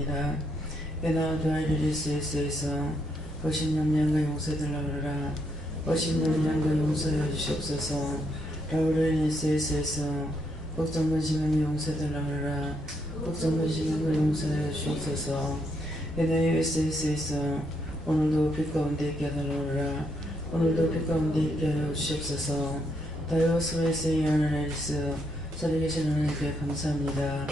감사합니다. 에나 도아리리스에서 거십년년과 용서해달라 그러라. 거십년년과 용서해 주시옵소서. 라우레니스에서 걱정근심을 용서해달라 그러라. 걱정근심을 용서해 주시옵소서. 에나이에스에서 오늘도 빛 가운데 있게 하달라 그러라. 오늘도 빛 가운데 있게 하여 주시옵소서. 다이오스웨스의 하나님이스 자리 계신 하나님께 감사합니다.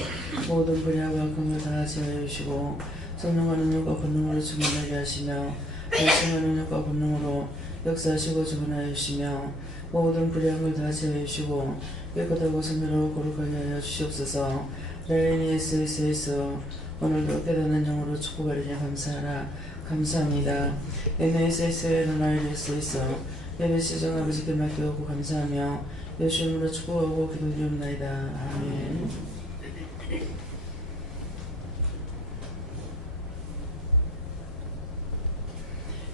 모든 불의와 악함을 다 제하여 주시고 성령하는 능력과 권능으로 충만하게 하시며 말씀하는 능력과 권능으로 역사하시고 주관하여 주시며 모든 불의함을 다 제하여 주시고 깨끗하고 선명하고 거룩하게 하여 주시옵소서. 라이니에스에서 오늘도 깨닫는 영으로 축복하리니 감사하라. 감사합니다. NSS의 나이레스에서 예배 시정 아버지께 맡겨오고 감사하며 예수 이름으로 축복하고 기도드리옵나이다. 아멘.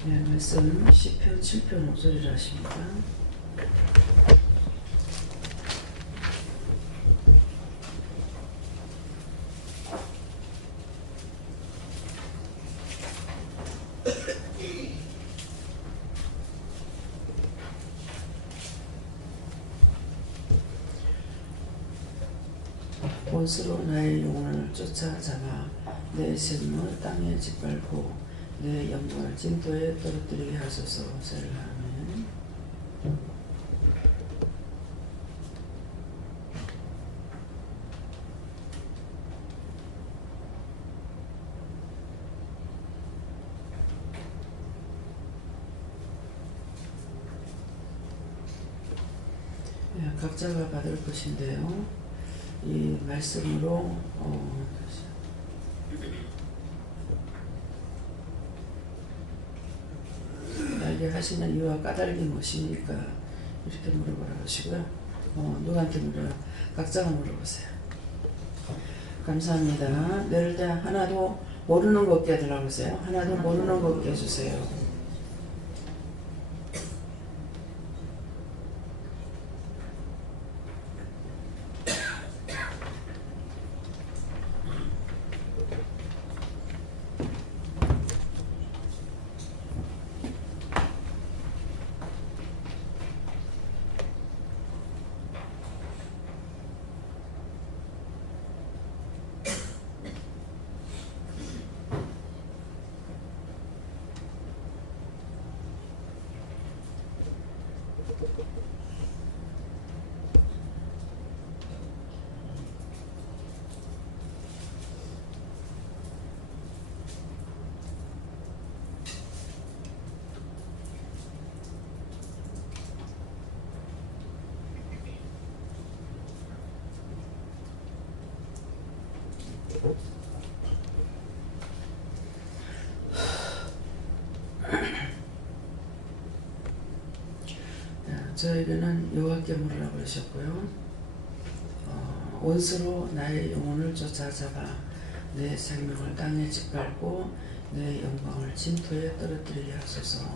네, 말씀 시편 7편 목소리를 하십니다. 원수로 나의 영혼을 쫓아잡아 내 생명을 땅에 짓밟고 내 영광을 진토에 떨어뜨리게 하소서. 셀라멘. 각자가 받을 것인데요. 이 말씀으로 알게 하시는 이유와 까닭이 무엇입니까? 이렇게 물어보라 하시고요. 누구한테 물어요? 각자가 물어보세요. 감사합니다. 내일 때 하나도 모르는 거 없게 해달라고 하세요. 하나도 모르는 거 없게 해주세요. 저에게는 여호와께 물으라 그러셨고요. 원수로 나의 영혼을 쫓아잡아 내 생명을 땅에 짓밟고 내 영광을 진토에 떨어뜨리게 하소서.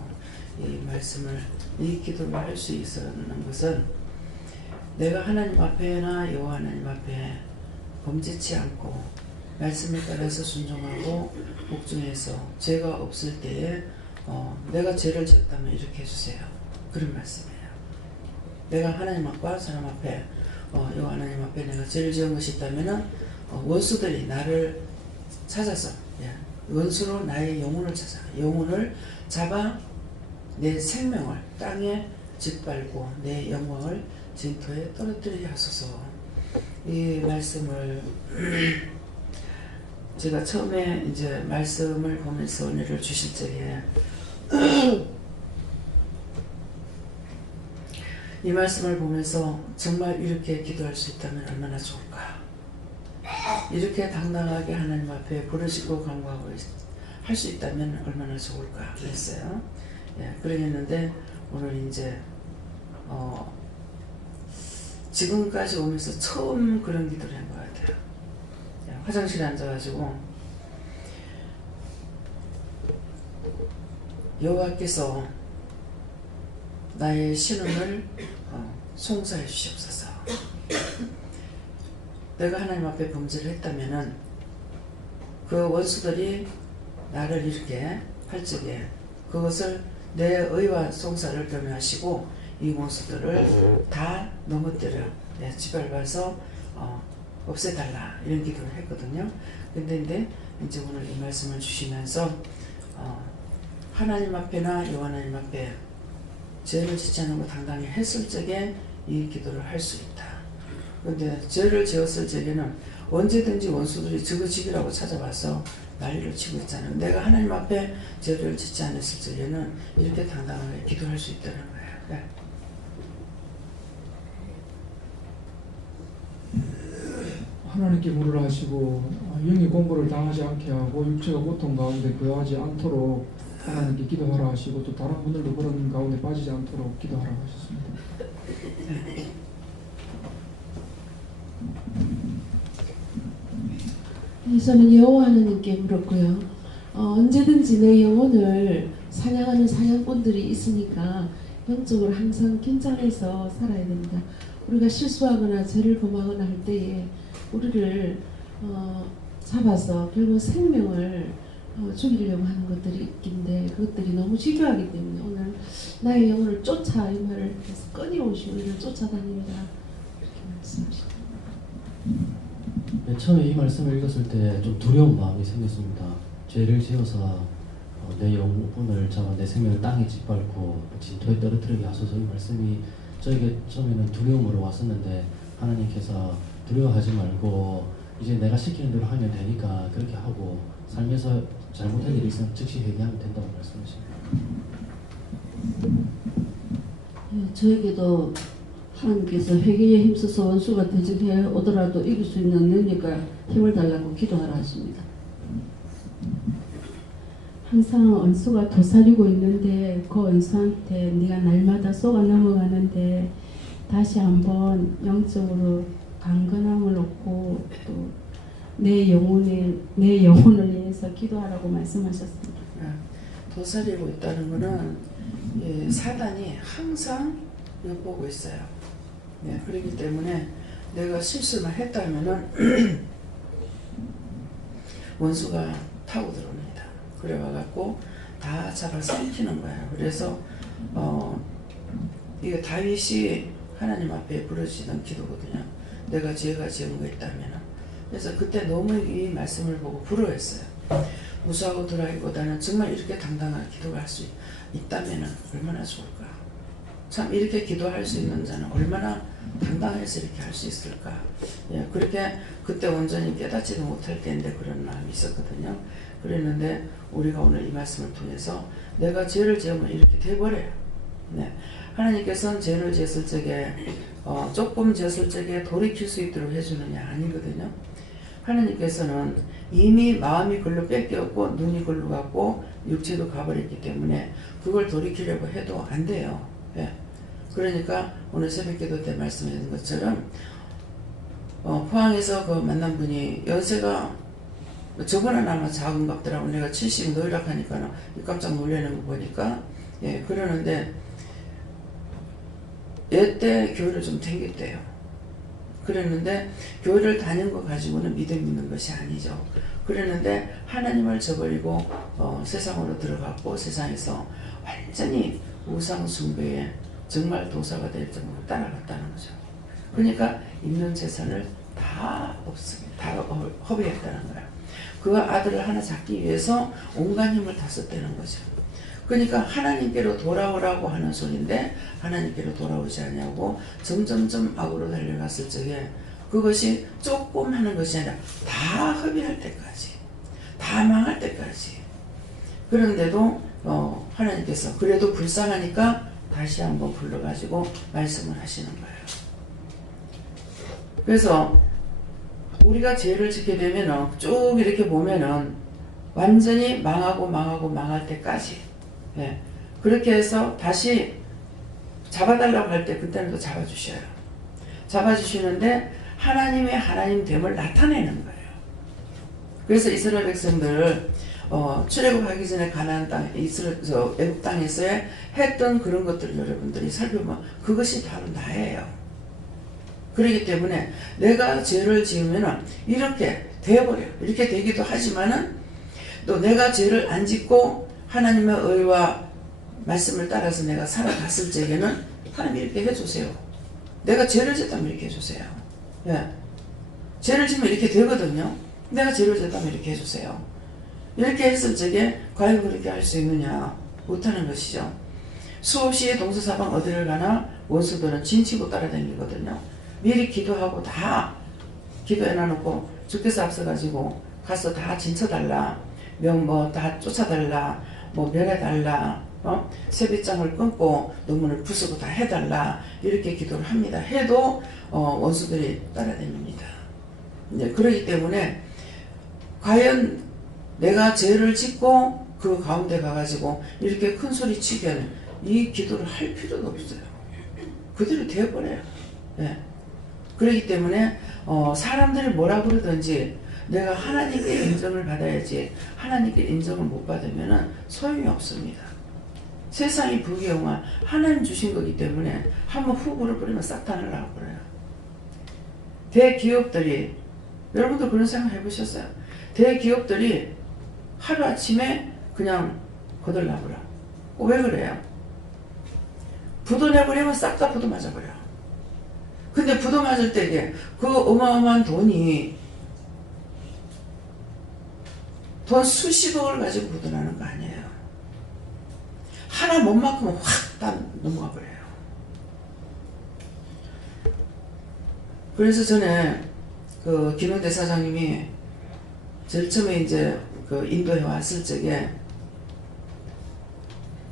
이 말씀을, 이 기도를 할 수 있었는 것은 내가 하나님 앞에나 여호와 하나님 앞에 범죄치 않고 말씀에 따라서 순종하고 복종해서 죄가 없을 때에 내가 죄를 지었다면 이렇게 해주세요. 그런 말씀이에요. 내가 하나님 앞과 사람 앞에 여호와 하나님 앞에 내가 죄를 지은 것이 있다면은 원수들이 나를 찾아서 원수로 나의 영혼을 잡아 내 생명을 땅에 짓밟고 내 영광을 진토에 떨어뜨리게 하소서. 이 말씀을 제가 처음에 이제 말씀을 보면서 은혜를 주실 적에 이 말씀을 보면서 정말 이렇게 기도할 수 있다면 얼마나 좋을까. 이렇게 당당하게 하나님 앞에 부르짖고 간구하고 할 수 있다면 얼마나 좋을까 그랬어요. 그랬는데 오늘 이제 지금까지 오면서 처음 그런 기도를 한 것 같아요. 화장실에 앉아가지고 여호와께서 나의 신음을 송사해 주시옵소서. 내가 하나님 앞에 범죄를 했다면은 그 원수들이 나를 이렇게 할 적에 그것을 내 의와 송사를 겸하시고 이 원수들을 다 넘어뜨려 짓밟아서 없애달라 이런 기도를 했거든요. 근데 이제 오늘 이 말씀을 주시면서 하나님 앞에나 여호와 하나님 앞에 죄를 짓지 않은 거 당당히 했을 적에 이 기도를 할 수 있다. 근데 죄를 지었을 적에는 언제든지 원수들이 저거지기라고 찾아와서 난리를 치고 있잖아요. 내가 하나님 앞에 죄를 짓지 않았을 적에는 이렇게 당당하게 기도할 수 있다는 거예요. 네. 하나님께 물을 하시고 영의 공부를 당하지 않게 하고 육체가 고통 가운데 거하지 않도록 하나님께 기도하라 하시고 또 다른 분들도 그런 가운데 빠지지 않도록 기도하라고 하셨습니다. 저는 여호와 하나님께 물었고요. 언제든지 내 영혼을 사냥하는 사냥꾼들이 있으니까 영적으로 항상 긴장해서 살아야 됩니다. 우리가 실수하거나 죄를 범하거나 할 때에 우리를 잡아서 결국 생명을 죽이려고 하는 것들이 있긴데 그것들이 너무 지겨하기 때문에 오늘 나의 영혼을 쫓아 이 말을 해서 끊임없이 우리를 쫓아다닙니다. 그렇게 말씀하십니다. 네, 처음에 이 말씀을 읽었을 때 좀 두려운 마음이 생겼습니다. 죄를 지어서 내 영혼을 잡아 내 생명을 땅에 짓밟고 진토에 떨어뜨리게 하소서 이 말씀이 저에게 처음에는 두려움으로 왔었는데 하나님께서 두려워하지 말고 이제 내가 시키는 대로 하면 되니까 그렇게 하고 삶에서 잘못한 일이 있으면 즉시 회개하면 된다고 말씀하십니다. 저에게도 하나님께서 회개에 힘써서 원수가 대적해 오더라도 이길 수 있는 능력과 힘을 달라고 기도하라 하십니다. 항상 원수가 도사리고 있는데 그 원수한테 네가 날마다 속아 넘어가는데 다시 한번 영적으로 강건함을 얻고 또 내 영혼을 위해서 기도하라고 말씀하셨습니다. 도사리고 있다는 것은 사단이 항상 엿보고 있어요. 그렇기 때문에 내가 실수만 했다면은 원수가 타고 들어옵니다. 그래 와갖고 다 잡아서 삼키는 거예요. 그래서 이게 다윗이 하나님 앞에 부르짖는 기도거든요. 내가 죄가 지은 거 있다면. 그래서 그때 너무 이 말씀을 보고 부러워했어요. 무수하고 덜하기보다는 정말 이렇게 당당하게 기도할 수 있다면 얼마나 좋을까. 참 이렇게 기도할 수 있는 자는 얼마나 당당해서 이렇게 할 수 있을까. 그렇게 그때 온전히 깨닫지도 못할 때인데 그런 마음이 있었거든요. 그랬는데 우리가 오늘 이 말씀을 통해서 내가 죄를 지으면 이렇게 돼버려요. 하나님께서는 죄를 지었을 적에 조금 지었을 적에 돌이킬 수 있도록 해주느냐 아니거든요. 하나님께서는 이미 마음이 글로 뺏겼고 눈이 글로 갔고 육체도 가버렸기 때문에 그걸 돌이키려고 해도 안 돼요. 그러니까 오늘 새벽기도 때 말씀하신 것처럼 포항에서 그 만난 분이 연세가 저번에 아마 작은 것 같더라고. 내가 70 노이락하니까 깜짝 놀라는 거 보니까 그러는데 얘때 교회를 좀 다녔대요. 그랬는데 교회를 다닌 거 가지고는 믿음 있는 것이 아니죠. 그랬는데 하나님을 저버리고 세상으로 들어갔고 세상에서 완전히 우상 숭배에 정말 도사가 될 정도로 따라갔다는 거죠. 그러니까 있는 재산을 다 허비했다는 거예요. 그 아들을 하나 잡기 위해서 온갖 힘을 다 썼다는 거죠. 그러니까 하나님께로 돌아오라고 하는 소리인데 하나님께로 돌아오지 않냐고 점점점 악으로 달려갔을 적에 그것이 조금 하는 것이 아니라 다 허비할 때까지 다 망할 때까지 그런데도 하나님께서 그래도 불쌍하니까 다시 한번 불러가지고 말씀을 하시는 거예요. 그래서 우리가 죄를 짓게 되면 쭉 이렇게 보면은 완전히 망할 때까지 그렇게 해서 다시 잡아달라고 할 때 그때는 또 잡아주셔요. 잡아주시는데 하나님의 하나님됨을 나타내는 거예요. 그래서 이스라엘 백성들 출애굽하기 전에 가나안 땅, 애굽 땅에서 했던 그런 것들을 여러분들이 살펴보면 그것이 바로 나예요. 그렇기 때문에 내가 죄를 지으면 이렇게 되어버려요. 이렇게 되기도 하지만은 또 내가 죄를 안 짓고 하나님의 의와 말씀을 따라서 내가 살아갔을 적에는 하나님 이렇게 해주세요. 내가 죄를 짓다면 이렇게 해주세요. 예. 죄를 지면 이렇게 되거든요. 내가 죄를 짓다면 이렇게 해주세요. 이렇게 했을 적에 과연 그렇게 할 수 있느냐? 못하는 것이죠. 수없이 동서사방 어디를 가나 원수들은 진치고 따라다니거든요. 미리 기도하고 다 기도해놔놓고 주께서 앞서가지고 가서 다 진쳐달라, 뭐 다 쫓아달라, 뭐 멸해달라, 세빛장을 끊고 논문을 부수고 다 해달라, 이렇게 기도를 합니다. 해도 원수들이 따라다닙니다. 이제 그러기 때문에 과연 내가 죄를 짓고 그 가운데 가가지고 이렇게 큰 소리 치기에는 이 기도를 할 필요도 없어요. 그대로 되어버려요. 예. 그렇기 때문에 사람들이 뭐라 그러든지 내가 하나님께 인정을 받아야지, 하나님께 인정을 못 받으면 소용이 없습니다. 세상이 부귀영화 하나님 주신 거기 때문에 한번 훅 불어버리면 싹 다 날라가버려요. 대기업들이, 여러분들 그런 생각 해보셨어요? 대기업들이 하루아침에 그냥 거덜나버려. 왜 그래요? 부도 내버리면 싹 다 부도 맞아버려. 근데 부도 맞을 때 이게 그 어마어마한 돈이 돈 수십억을 가지고 부도 나는 거 아니에요. 하나 못 막으면 확 다 넘어가 버려요. 그래서 전에 그 김영대 사장님이 제일 처음에 이제 그 인도에 왔을 적에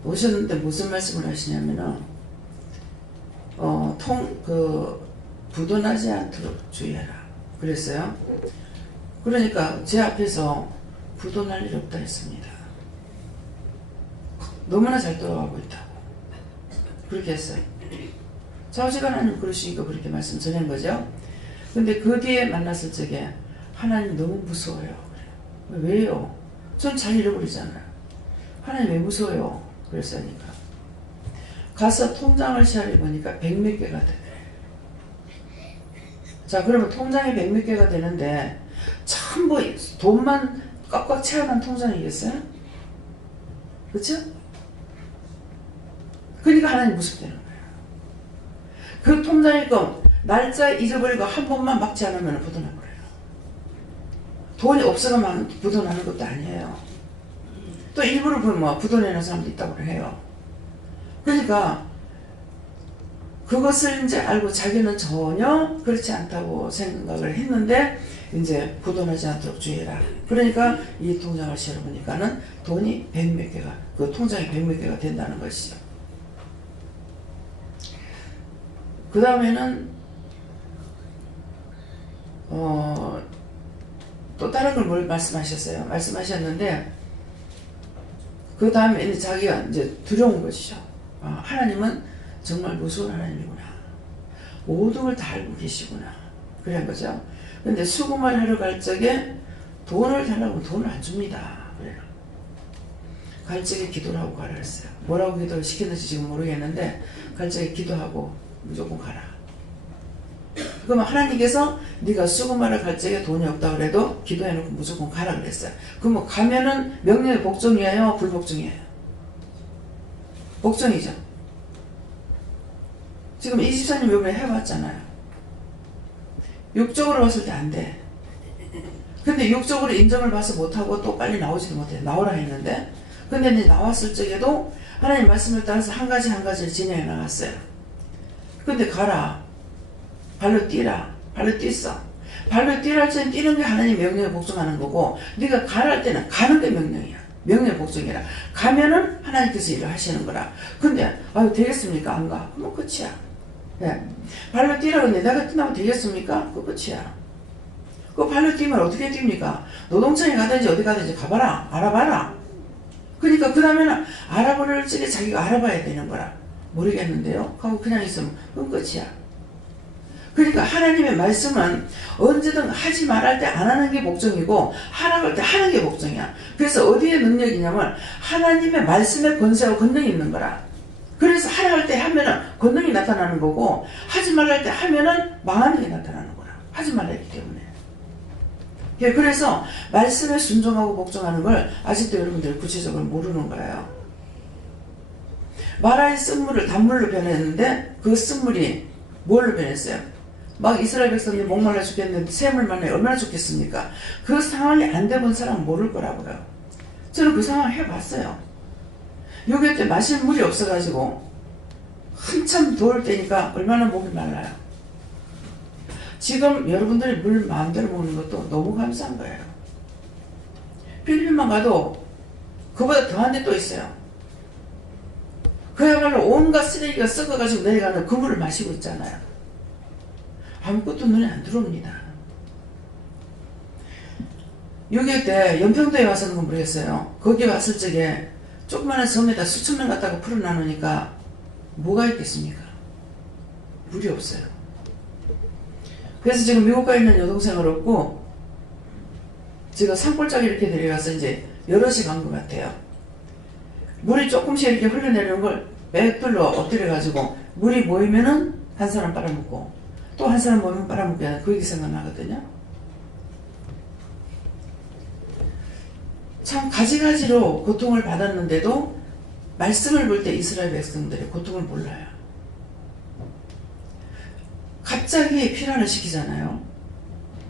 오셨는데 무슨 말씀을 하시냐면은 부도 나지 않도록 주의해라 그랬어요. 그러니까 제 앞에서 부도 날 일 없다 했습니다. 너무나 잘 돌아가고 있다고 그렇게 했어요. 좌우지간 하나님 그러시니까 그렇게 말씀 전한 거죠. 근데 그 뒤에 만났을 적에 하나님 너무 무서워요. 왜요? 전 잘 잃어버리잖아요. 하나님 왜 무서워요? 그랬으니까 가서 통장을 시작해 보니까 100몇 개가 되네. 자, 그러면 통장이 100몇 개가 되는데 전부 돈만 꽉꽉 채워놓은 통장이겠어요? 그렇죠? 그러니까 하나님 무섭다는 거예요. 그 통장일 거 날짜 잊어버리고 한 번만 막지 않으면 부도나버려요. 돈이 없어가면 부도나는 것도 아니에요. 또 일부러 뭐 부도내는 사람도 있다고 해요. 그러니까 그것을 이제 알고 자기는 전혀 그렇지 않다고 생각을 했는데 이제 부도나지 않도록 주의해라. 그러니까 이 통장을 실어보니까는 돈이 100몇 개가, 그 통장이 100몇 개가 된다는 것이죠. 그 다음에는 또 다른 걸 뭘 말씀하셨어요. 말씀하셨는데 그 다음에 이제 자기가 이제 두려운 것이죠. 하나님은 정말 무서운 하나님이구나. 모든 걸 다 알고 계시구나. 그런 거죠. 근데 수금을 하러 갈 적에 돈을 달라고 하면 돈을 안 줍니다. 그래요. 갈 적에 기도를 하고 가라 했어요. 뭐라고 기도를 시켰는지 지금 모르겠는데 갈 적에 기도하고 무조건 가라. 그러면 하나님께서 네가 수금하러 갈 적에 돈이 없다 그래도 기도해놓고 무조건 가라 그랬어요. 그러면 가면은 명령의 복종이에요? 불복종이에요? 복종이죠. 지금 이 집사님 이번에 해봤잖아요. 육적으로 봤을 때 안 돼. 근데 육적으로 인정을 봐서 못하고 또 빨리 나오지도 못해. 나오라 했는데 근데 이제 나왔을 적에도 하나님 말씀을 따라서 한 가지 한 가지를 진행해 나갔어요. 근데 가라. 발로 뛰라. 발로 뛰어. 발로 뛰라 할 때는 뛰는 게 하나님 명령에 복종하는 거고 네가 가라 할 때는 가는 게 명령이야. 명령에 복종이라. 가면은 하나님께서 일을 하시는 거라. 근데 아유 되겠습니까? 안 가. 그럼 끝이야. 네. 발로 뛰라고 했는데 내가 뛰면 되겠습니까? 그 끝이야. 그 발로 뛰면 어떻게 뜁니까? 노동청에 가든지 어디 가든지 가봐라. 알아봐라. 그러니까 그 다음에는 알아보를 적에 자기가 알아봐야 되는 거라. 모르겠는데요? 하고 그냥 있으면 그건 끝이야. 그러니까 하나님의 말씀은 언제든 하지 말할 때 안 하는 게 복종이고 하라고 할 때 하는 게 복종이야. 그래서 어디에 능력이냐면 하나님의 말씀에 권세와 권능이 있는 거라. 그래서 하라 할 때 하면은 권능이 나타나는 거고 하지 말라 할 때 하면은 망하는 게 나타나는 거라. 하지 말라 했기 때문에. 예, 그래서 말씀에 순종하고 복종하는 걸 아직도 여러분들이 구체적으로 모르는 거예요. 마라의 쓴물을 단물로 변했는데 그 쓴물이 뭘로 변했어요? 막 이스라엘 백성이 목말라 죽겠는데 샘을 만나야 얼마나 좋겠습니까? 그 상황이 안 돼본 사람은 모를 거라고요. 저는 그 상황 해봤어요. 요게 때 마실 물이 없어가지고 한참 더울 때니까 얼마나 목이 말라요. 지금 여러분들이 물 마음대로 먹는 것도 너무 감사한 거예요. 필리핀만 가도 그보다 더한 데 또 있어요. 그야말로 온갖 쓰레기가 썩어가지고 내려가는 그 물을 마시고 있잖아요. 아무것도 눈에 안 들어옵니다. 6.25 때 연평도에 와서는 건 모르겠어요. 거기 왔을 적에 조그마한 섬에다 수천 명 갖다가 풀어놔놓으니까 뭐가 있겠습니까? 물이 없어요. 그래서 지금 미국 가 있는 여동생을 얻고 제가 산골짜기 이렇게 데려가서 이제 여럿이 간 것 같아요. 물이 조금씩 이렇게 흘러내리는 걸 백돌로 엎드려가지고 물이 모이면은 한 사람 빨아먹고 또 한 사람 모이면 빨아먹게 하는 그 얘기 생각나거든요. 참 가지가지로 고통을 받았는데도 말씀을 볼 때 이스라엘 백성들의 고통을 몰라요. 갑자기 피란을 시키잖아요.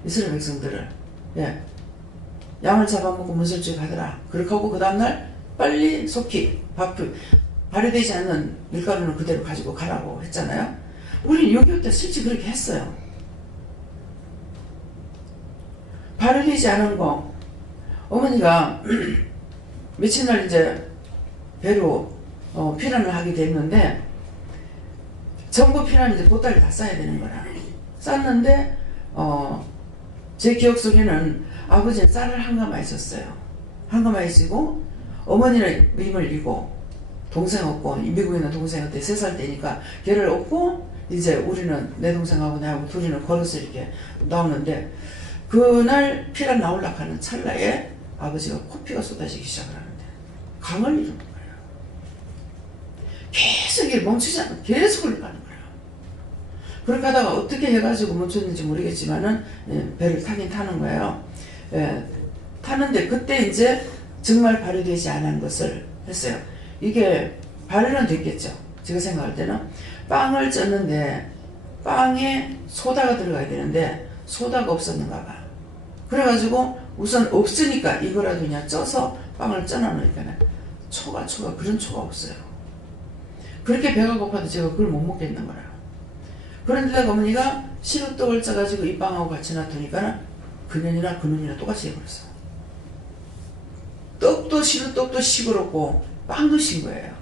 이스라엘 백성들을. 예. 양을 잡아먹고 문설주에 가더라. 그렇게 하고 그 다음날 빨리 속히 발효되지 않는 밀가루는 그대로 가지고 가라고 했잖아요. 우리는 6.25 때 실제 그렇게 했어요. 발효되지 않은 거 어머니가 며칠 날 이제 배로 피란을 하게 됐는데 전부 피란을 이제 보따리 다 싸야 되는 거라. 쌌는데 제 기억 속에는 아버지는 쌀을 한가마에 줬어요. 한가마에 지고 어머니는 임을 이고 동생 없고 미국에 있는 동생한테 3살 때니까 걔를 얻고 이제 우리는 내 동생하고 나하고 둘이는 걸어서 이렇게 나오는데 그날 피가 나오려고 하는 찰나에 아버지가 코피가 쏟아지기 시작을 하는데 강을 이루는 거예요. 계속 이게 멈추지 않고 계속 흘러가는 거예요. 그렇게 하다가 어떻게 해가지고 멈췄는지 모르겠지만은 배를 타긴 타는 거예요. 타는데 그때 이제 정말 발효되지 않은 것을 했어요. 이게 발효는 됐겠죠. 제가 생각할 때는 빵을 쪘는데 빵에 소다가 들어가야 되는데 소다가 없었는가 봐. 그래가지고 우선 없으니까 이거라도 그냥 쪄서 빵을 쪄놔놓으니까 초가 그런 초가 없어요. 그렇게 배가 고파도 제가 그걸 못 먹겠는 거라. 그런데 어머니가 시루떡을 짜가지고 이 빵하고 같이 놔두니까 그년이나 그놈이나 똑같이 해버렸어. 떡도 시루떡도 시끄럽고 빵도 신 거예요.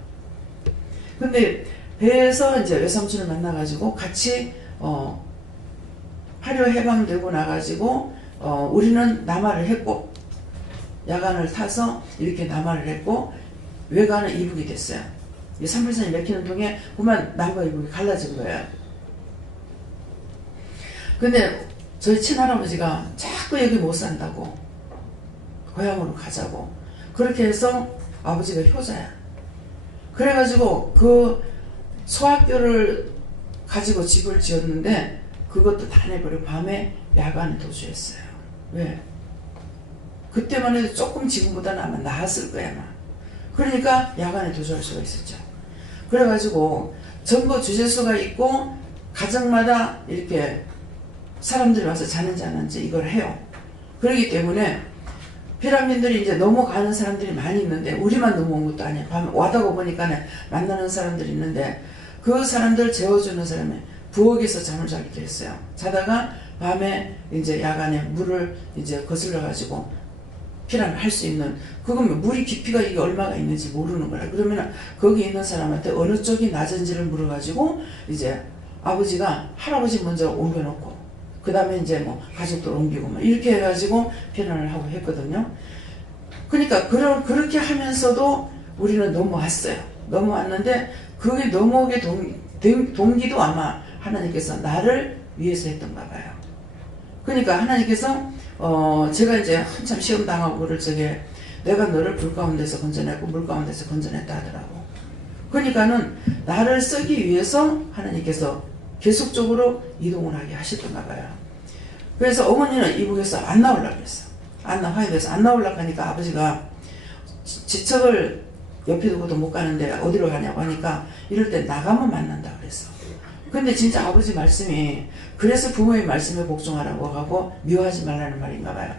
근데 배에서 이제 외삼촌을 만나가지고 같이 화려 해방되고 나가지고 우리는 남하를 했고 야간을 타서 이렇게 남하를 했고 외관은 이북이 됐어요. 산불산이 맥히는 동에 보면 남과 이북이 갈라진 거예요. 근데 저희 친할아버지가 자꾸 여기 못 산다고 고향으로 가자고 그렇게 해서 아버지가 효자야. 그래가지고 그 소학교를 가지고 집을 지었는데 그것도 다 내버리고 밤에 야간에 도주했어요. 왜? 그때만 해도 조금 지금보다는 아마 나았을 거야 아마. 그러니까 야간에 도주할 수가 있었죠. 그래가지고 전부 주제소가 있고 가정마다 이렇게 사람들이 와서 자는지 안 하는지 이걸 해요. 그렇기 때문에 피라민들이 이제 넘어가는 사람들이 많이 있는데 우리만 넘어온 것도 아니야. 밤에 와다가 보니까 만나는 사람들이 있는데 그 사람들 재워주는 사람이 부엌에서 잠을 자기도 했어요. 자다가 밤에 이제 야간에 물을 이제 거슬러 가지고 피란을 할 수 있는 그건 물이 깊이가 이게 얼마가 있는지 모르는 거라. 그러면 거기 있는 사람한테 어느 쪽이 낮은지를 물어가지고 이제 아버지가 할아버지 먼저 옮겨놓고 그 다음에 이제 뭐 가족들 옮기고 뭐 이렇게 해가지고 피란을 하고 했거든요. 그러니까 그렇게 하면서도 우리는 넘어왔어요. 넘어왔는데 그게 넘어오게 동기도 아마 하나님께서 나를 위해서 했던가 봐요. 그러니까 하나님께서 제가 이제 한참 시험 당하고 그럴 적에 내가 너를 불 가운데서 건져냈고 물 가운데서 건져냈다 하더라고. 그러니까는 나를 쓰기 위해서 하나님께서 계속적으로 이동을 하게 하셨던가 봐요. 그래서 어머니는 이북에서 안 나오려고 했어. 화해돼서 안 나오려고 하니까 아버지가 지척을 옆에 두고도 못 가는데 어디로 가냐고 하니까 이럴 때 나가면 만난다 그랬어. 근데 진짜 아버지 말씀이 그래서 부모의 말씀에 복종하라고 하고 미워하지 말라는 말인가 봐요.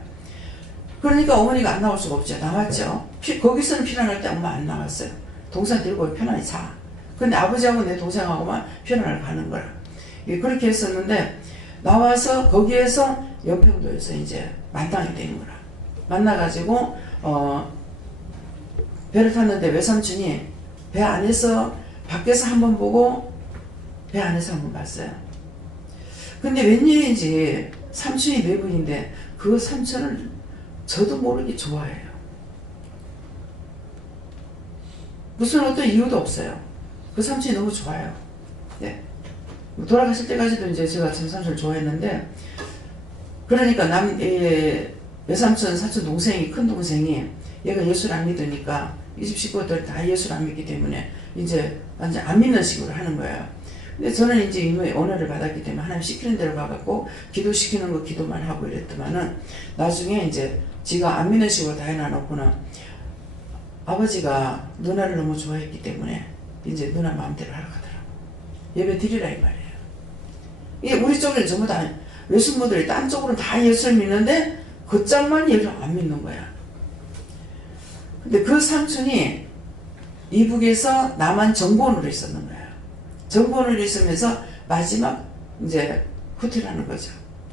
그러니까 어머니가 안 나올 수가 없죠. 나왔죠. 거기서는 피난할 때 엄마 안 나왔어요. 동생 들고 편안히 자. 근데 아버지하고 내 동생하고만 피난을 가는 거라. 그렇게 했었는데 나와서 거기에서 연평도에서 이제 만나게 된 거라. 만나가지고 배를 탔는데 외삼촌이 배 안에서 밖에서 한번 보고 배 안에서 한번 봤어요. 근데 웬일인지 삼촌이 네 분인데 그 삼촌을 저도 모르게 좋아해요. 무슨 어떤 이유도 없어요. 그 삼촌이 너무 좋아요. 네. 돌아가실 때까지도 이제 제가 참 삼촌을 좋아했는데, 그러니까 외삼촌 사촌 동생이, 큰 동생이 얘가 예수를 안 믿으니까 이 집 식구들 다 예수를 안 믿기 때문에 이제 완전 안 믿는 식으로 하는 거예요. 근데 저는 이제 이미 언어를 받았기 때문에 하나님 시키는 대로 가갖고 기도시키는 거 기도만 하고 이랬더만은 나중에 이제 지가 안 믿는 식으로 다 해놔놓고는 아버지가 누나를 너무 좋아했기 때문에 이제 누나 마음대로 하러 가더라고. 예배 드리라 이 말이에요. 이게 우리 쪽에는 전부 다 외숙모들이 딴 쪽으로는 다 예수를 믿는데 그 짝만 예수를 안 믿는 거야. 근데 그 삼촌이 이북에서 남한 정보원으로 있었는 거야. 정보원으로 있으면서 마지막 이제 후퇴라는 거죠.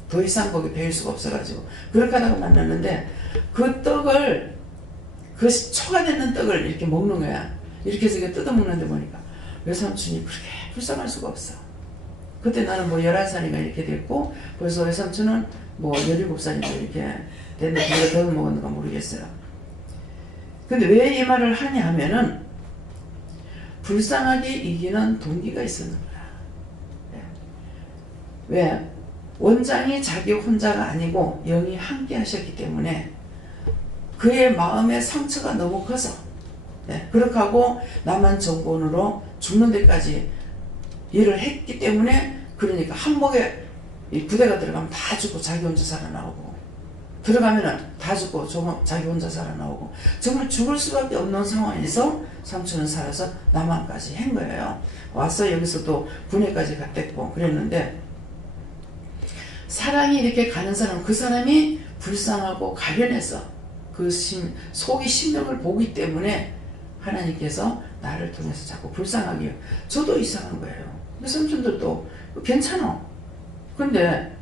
더 이상 거기 배울 수가 없어가지고 그렇게 하다가 만났는데 그 떡을, 그 초가 되는 떡을 이렇게 먹는 거야. 이렇게 해서 뜯어먹는데 보니까 외삼촌이 그렇게 불쌍할 수가 없어. 그때 나는 뭐 11살인가 이렇게 됐고 벌써 외삼촌은 뭐 17살인가 이렇게 됐는데 그걸 더 먹었는가 모르겠어요. 근데 왜 이 말을 하냐 하면은 불쌍하게 이기는 동기가 있었는 거야. 왜? 원장이 자기 혼자가 아니고 영이 함께 하셨기 때문에 그의 마음의 상처가 너무 커서 그렇게 하고 남한 정보원으로 죽는 데까지 일을 했기 때문에 그러니까 한목에 이 부대가 들어가면 다 죽고 자기 혼자 살아나오고 들어가면은 다 죽고 자기 혼자 살아나오고 정말 죽을 수밖에 없는 상황에서 삼촌은 살아서 남한까지 한 거예요. 와서 여기서 또 군에까지 갔댔고 그랬는데 사랑이 이렇게 가는 사람, 그 사람이 불쌍하고 가련해서 그 속이 심령을 보기 때문에 하나님께서 나를 통해서 자꾸 불쌍하게 해요. 저도 이상한 거예요. 삼촌들도 괜찮아. 근데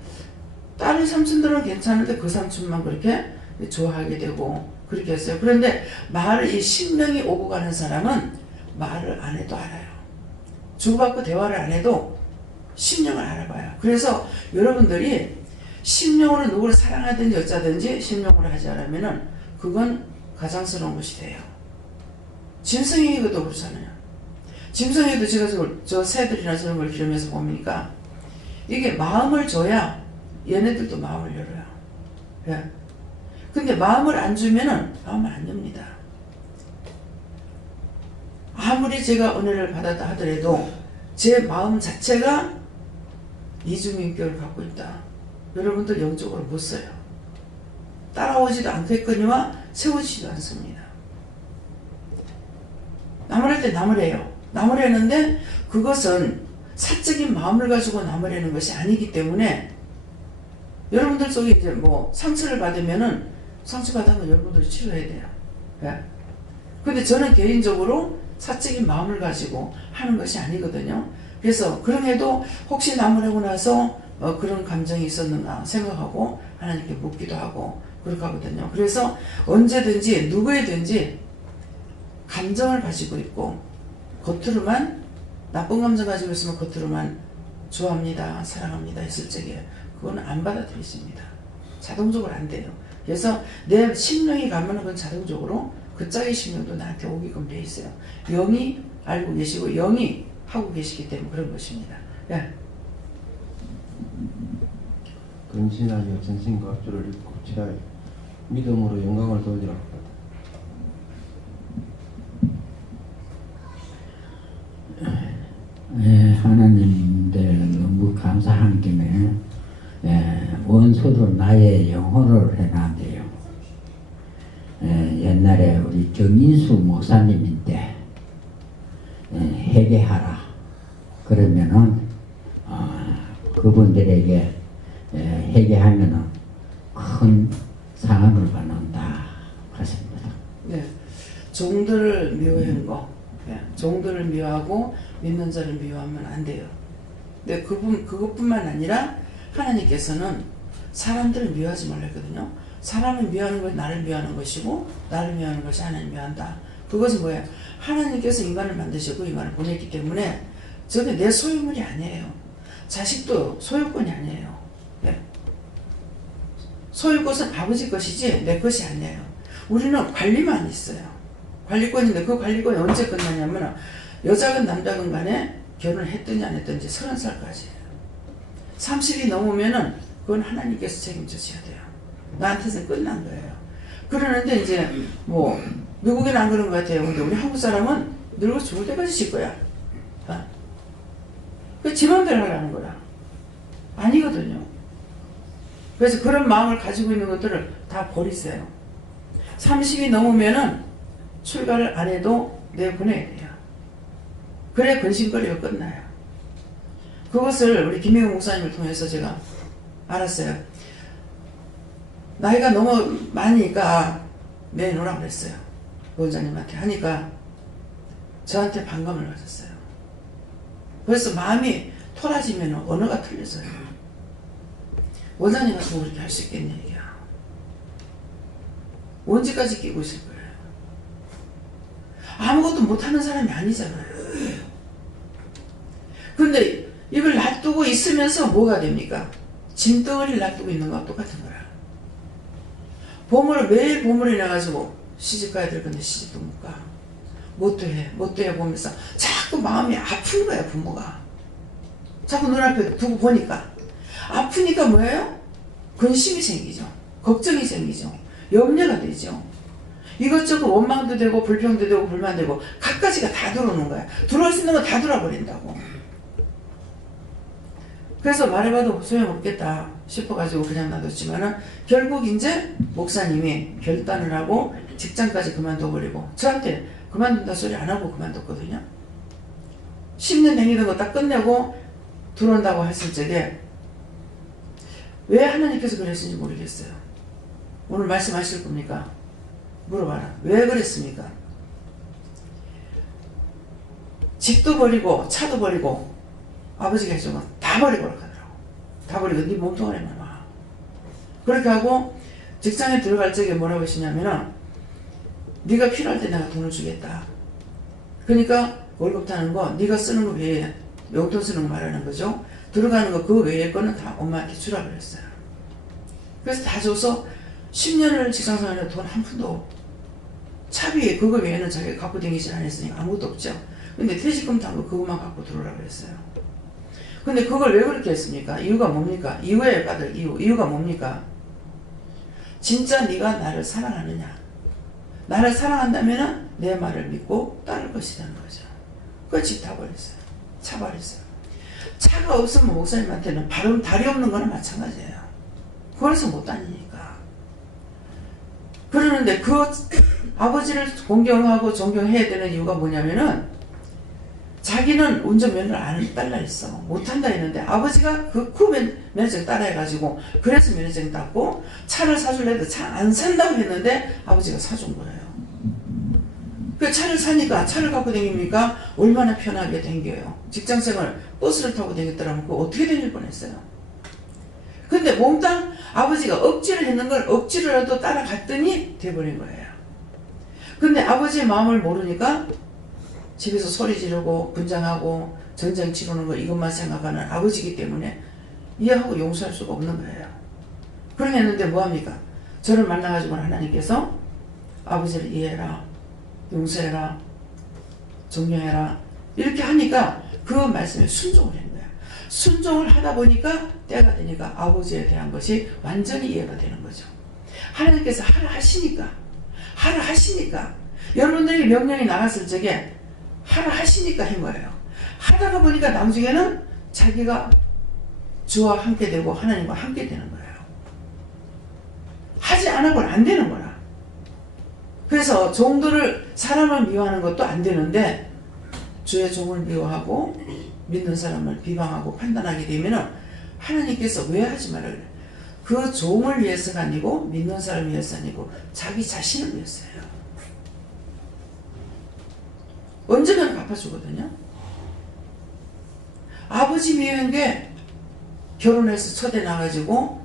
다른 삼촌들은 괜찮은데 그 삼촌만 그렇게 좋아하게 되고 그렇게 했어요. 그런데 이 심령이 오고 가는 사람은 말을 안 해도 알아요. 주고받고 대화를 안 해도 심령을 알아봐요. 그래서 여러분들이 심령으로 누구를 사랑하든지 어쩌든지 심령으로 하지 않으면은 그건 가장스러운 것이 돼요. 짐승에게도 그렇잖아요. 짐승에게도 제가 저 새들이나 저런 걸 기르면서 보니까 이게 마음을 줘야 얘네들도 마음을 열어요. 예. 근데 마음을 안 주면은 마음을 안 엽니다. 아무리 제가 은혜를 받았다 하더라도 제 마음 자체가 이중인격을 갖고 있다. 여러분들 영적으로 못 써요. 따라오지도 않겠거니와 세우지도 않습니다. 나무랄 때 나무래요. 나무래는데 그것은 사적인 마음을 가지고 나무래는 것이 아니기 때문에 여러분들 속에 이제 뭐 상처를 받으면은 상처받으면 여러분들이 치료해야 돼요. 예? 근데 저는 개인적으로 사적인 마음을 가지고 하는 것이 아니거든요. 그래서 그럼에도 혹시 나무라고 나서 그런 감정이 있었는가 생각하고 하나님께 묻기도 하고 그렇게 하거든요. 그래서 언제든지 누구에든지 감정을 가지고 있고 겉으로만 나쁜 감정 가지고 있으면 겉으로만 좋아합니다, 사랑합니다 했을 적에 그건 안 받아들이십니다. 자동적으로 안 돼요. 그래서 내 심령이 가면 그건 자동적으로 그 짝의 심령도 나한테 오게끔 돼 있어요. 영이 알고 계시고 영이 하고 계시기 때문에 그런 것입니다. 예. 근신하여 전신과 합주를 입고 취하여 믿음으로 영광을 돌리라. 네, 하나님들 너무 감사한 김에 원수로 나의 영혼을 해놨는데요. 옛날에 우리 정인수 목사님인데 회개하라 그러면은 그분들에게 회개하면은 큰 상함을 받는다 그렇습니다. 네, 종들을 미워한 거, 종들을 미워하고 믿는 자를 미워하면 안 돼요. 근데 그것뿐만 아니라 하나님께서는 사람들을 미워하지 말라 했거든요. 사람을 미워하는 것이 나를 미워하는 것이고 나를 미워하는 것이 하나님 미워한다. 그것은 뭐예요? 하나님께서 인간을 만드시고 인간을 보냈기 때문에 저게 내 소유물이 아니에요. 자식도 소유권이 아니에요. 네. 소유것은 아버지 것이지 내 것이 아니에요. 우리는 관리만 있어요. 관리권인데 그 관리권이 언제 끝나냐면 여자건 남자건 간에 결혼을 했든지 안 했든지 30살까지예요. 30이 넘으면은 그건 하나님께서 책임져셔야 돼요. 나한테는 끝난 거예요. 그러는데 이제 뭐 미국에는 안 그런 것 같아요. 근데 우리 한국 사람은 늙어 죽을 때까지 질 거야. 그 지 맘대로 하라는 거야. 아니거든요. 그래서 그런 마음을 가지고 있는 것들을 다 버리세요. 30이 넘으면은 출가를 안 해도 내보내야 돼요. 그래 근심거리가 끝나요. 그것을 우리 김혜웅 목사님을 통해서 제가 알았어요. 나이가 너무 많으니까 내놓으라고 그랬어요. 원장님한테 하니까 저한테 반감을 가졌어요. 그래서 마음이 토라지면 언어가 틀려져요. 원장님 같으면 그렇게 할 수 있겠냐 얘기야. 언제까지 끼고 있을 거예요. 아무것도 못하는 사람이 아니잖아요. 근데 이걸 놔두고 있으면서 뭐가 됩니까? 짐덩어리를 놔두고 있는 거와 똑같은 거야. 매일 보물이 나가지고 시집 가야 될 건데 시집도 못 가. 뭣도 해 보면서 자꾸 마음이 아픈 거야, 부모가. 자꾸 눈앞에 두고 보니까. 아프니까 뭐예요? 근심이 생기죠. 걱정이 생기죠. 염려가 되죠. 이것저것 원망도 되고 불평도 되고 불만도 되고 갖가지가 다 들어오는 거야. 들어올 수 있는 거 다 들어버린다고. 그래서 말해봐도 소용없겠다 싶어가지고 그냥 놔뒀지만은 결국 이제 목사님이 결단을 하고 직장까지 그만둬버리고 저한테 그만둔다 소리 안 하고 그만뒀거든요. 10년 다니던 거 딱 끝내고 들어온다고 했을 적에 왜 하나님께서 그랬는지 모르겠어요. 오늘 말씀하실 겁니까? 물어봐라. 왜 그랬습니까? 집도 버리고 차도 버리고 아버지가 해준 건 다 버리고 가더라고. 다 버리고 네 몸뚱아리만 와. 그렇게 하고 직장에 들어갈 적에 뭐라고 하시냐면은 네가 필요할 때 내가 돈을 주겠다. 그러니까 월급 타는 거 네가 쓰는 거 외에 용돈 쓰는 거 말하는 거죠. 들어가는 거 그 외의 거는 다 엄마한테 주라 그랬어요. 그래서 다 줘서 10년을 직장생활에 돈 한 푼도 차비 그거 외에는 자기가 갖고 다니지 않았으니까 아무것도 없죠. 근데 퇴직금 탄 거 그것만 갖고 들어오라 그랬어요. 근데 그걸 왜 그렇게 했습니까? 이유가 뭡니까? 이유에 받을 이유가 뭡니까? 진짜 네가 나를 사랑하느냐? 나를 사랑한다면 내 말을 믿고 따를 것이라는 거죠. 그 집 다 버렸어요. 차 버렸어요. 차가 없으면 목사님한테는 다리 없는 거나 마찬가지예요. 그래서 못 다니니까. 그러는데 그 아버지를 공경하고 존경해야 되는 이유가 뭐냐면은 자기는 운전면허를 아는 딸라 있어. 못한다 했는데 아버지가 그 면허증 따라 해가지고 그래서 면허증 땄고 차를 사줄래 해도 차 안 산다고 했는데 아버지가 사준 거예요. 그 차를 사니까 차를 갖고 다니니까 얼마나 편하게 댕겨요. 직장생활 버스를 타고 다녔더라면 그거 어떻게 다닐 뻔했어요. 근데 몽땅 아버지가 억지를 했는 걸 억지로라도 따라갔더니 돼버린 거예요. 근데 아버지의 마음을 모르니까 집에서 소리 지르고 분장하고 전쟁 치르는 거 이것만 생각하는 아버지이기 때문에 이해하고 용서할 수가 없는 거예요. 그러겠는데 뭐합니까? 저를 만나가지고 하나님께서 아버지를 이해해라, 용서해라, 존경해라 이렇게 하니까 그 말씀에 순종을 한 거야. 순종을 하다 보니까 때가 되니까 아버지에 대한 것이 완전히 이해가 되는 거죠. 하나님께서 하라 하시니까 여러분들이 명령이 나갔을 적에 하라 하시니까 한 거예요. 하다가 보니까 나중에는 자기가 주와 함께 되고 하나님과 함께 되는 거예요. 하지 않으면 안 되는 거라. 그래서 종들을 사람을 미워하는 것도 안 되는데 주의 종을 미워하고 믿는 사람을 비방하고 판단하게 되면 하나님께서 왜 하지 말라 그래요. 그 종을 위해서가 아니고 믿는 사람을 위해서 아니고 자기 자신을 위해서예요. 언젠가는 갚아주거든요. 아버지 미워한 게 결혼해서 초대 나가지고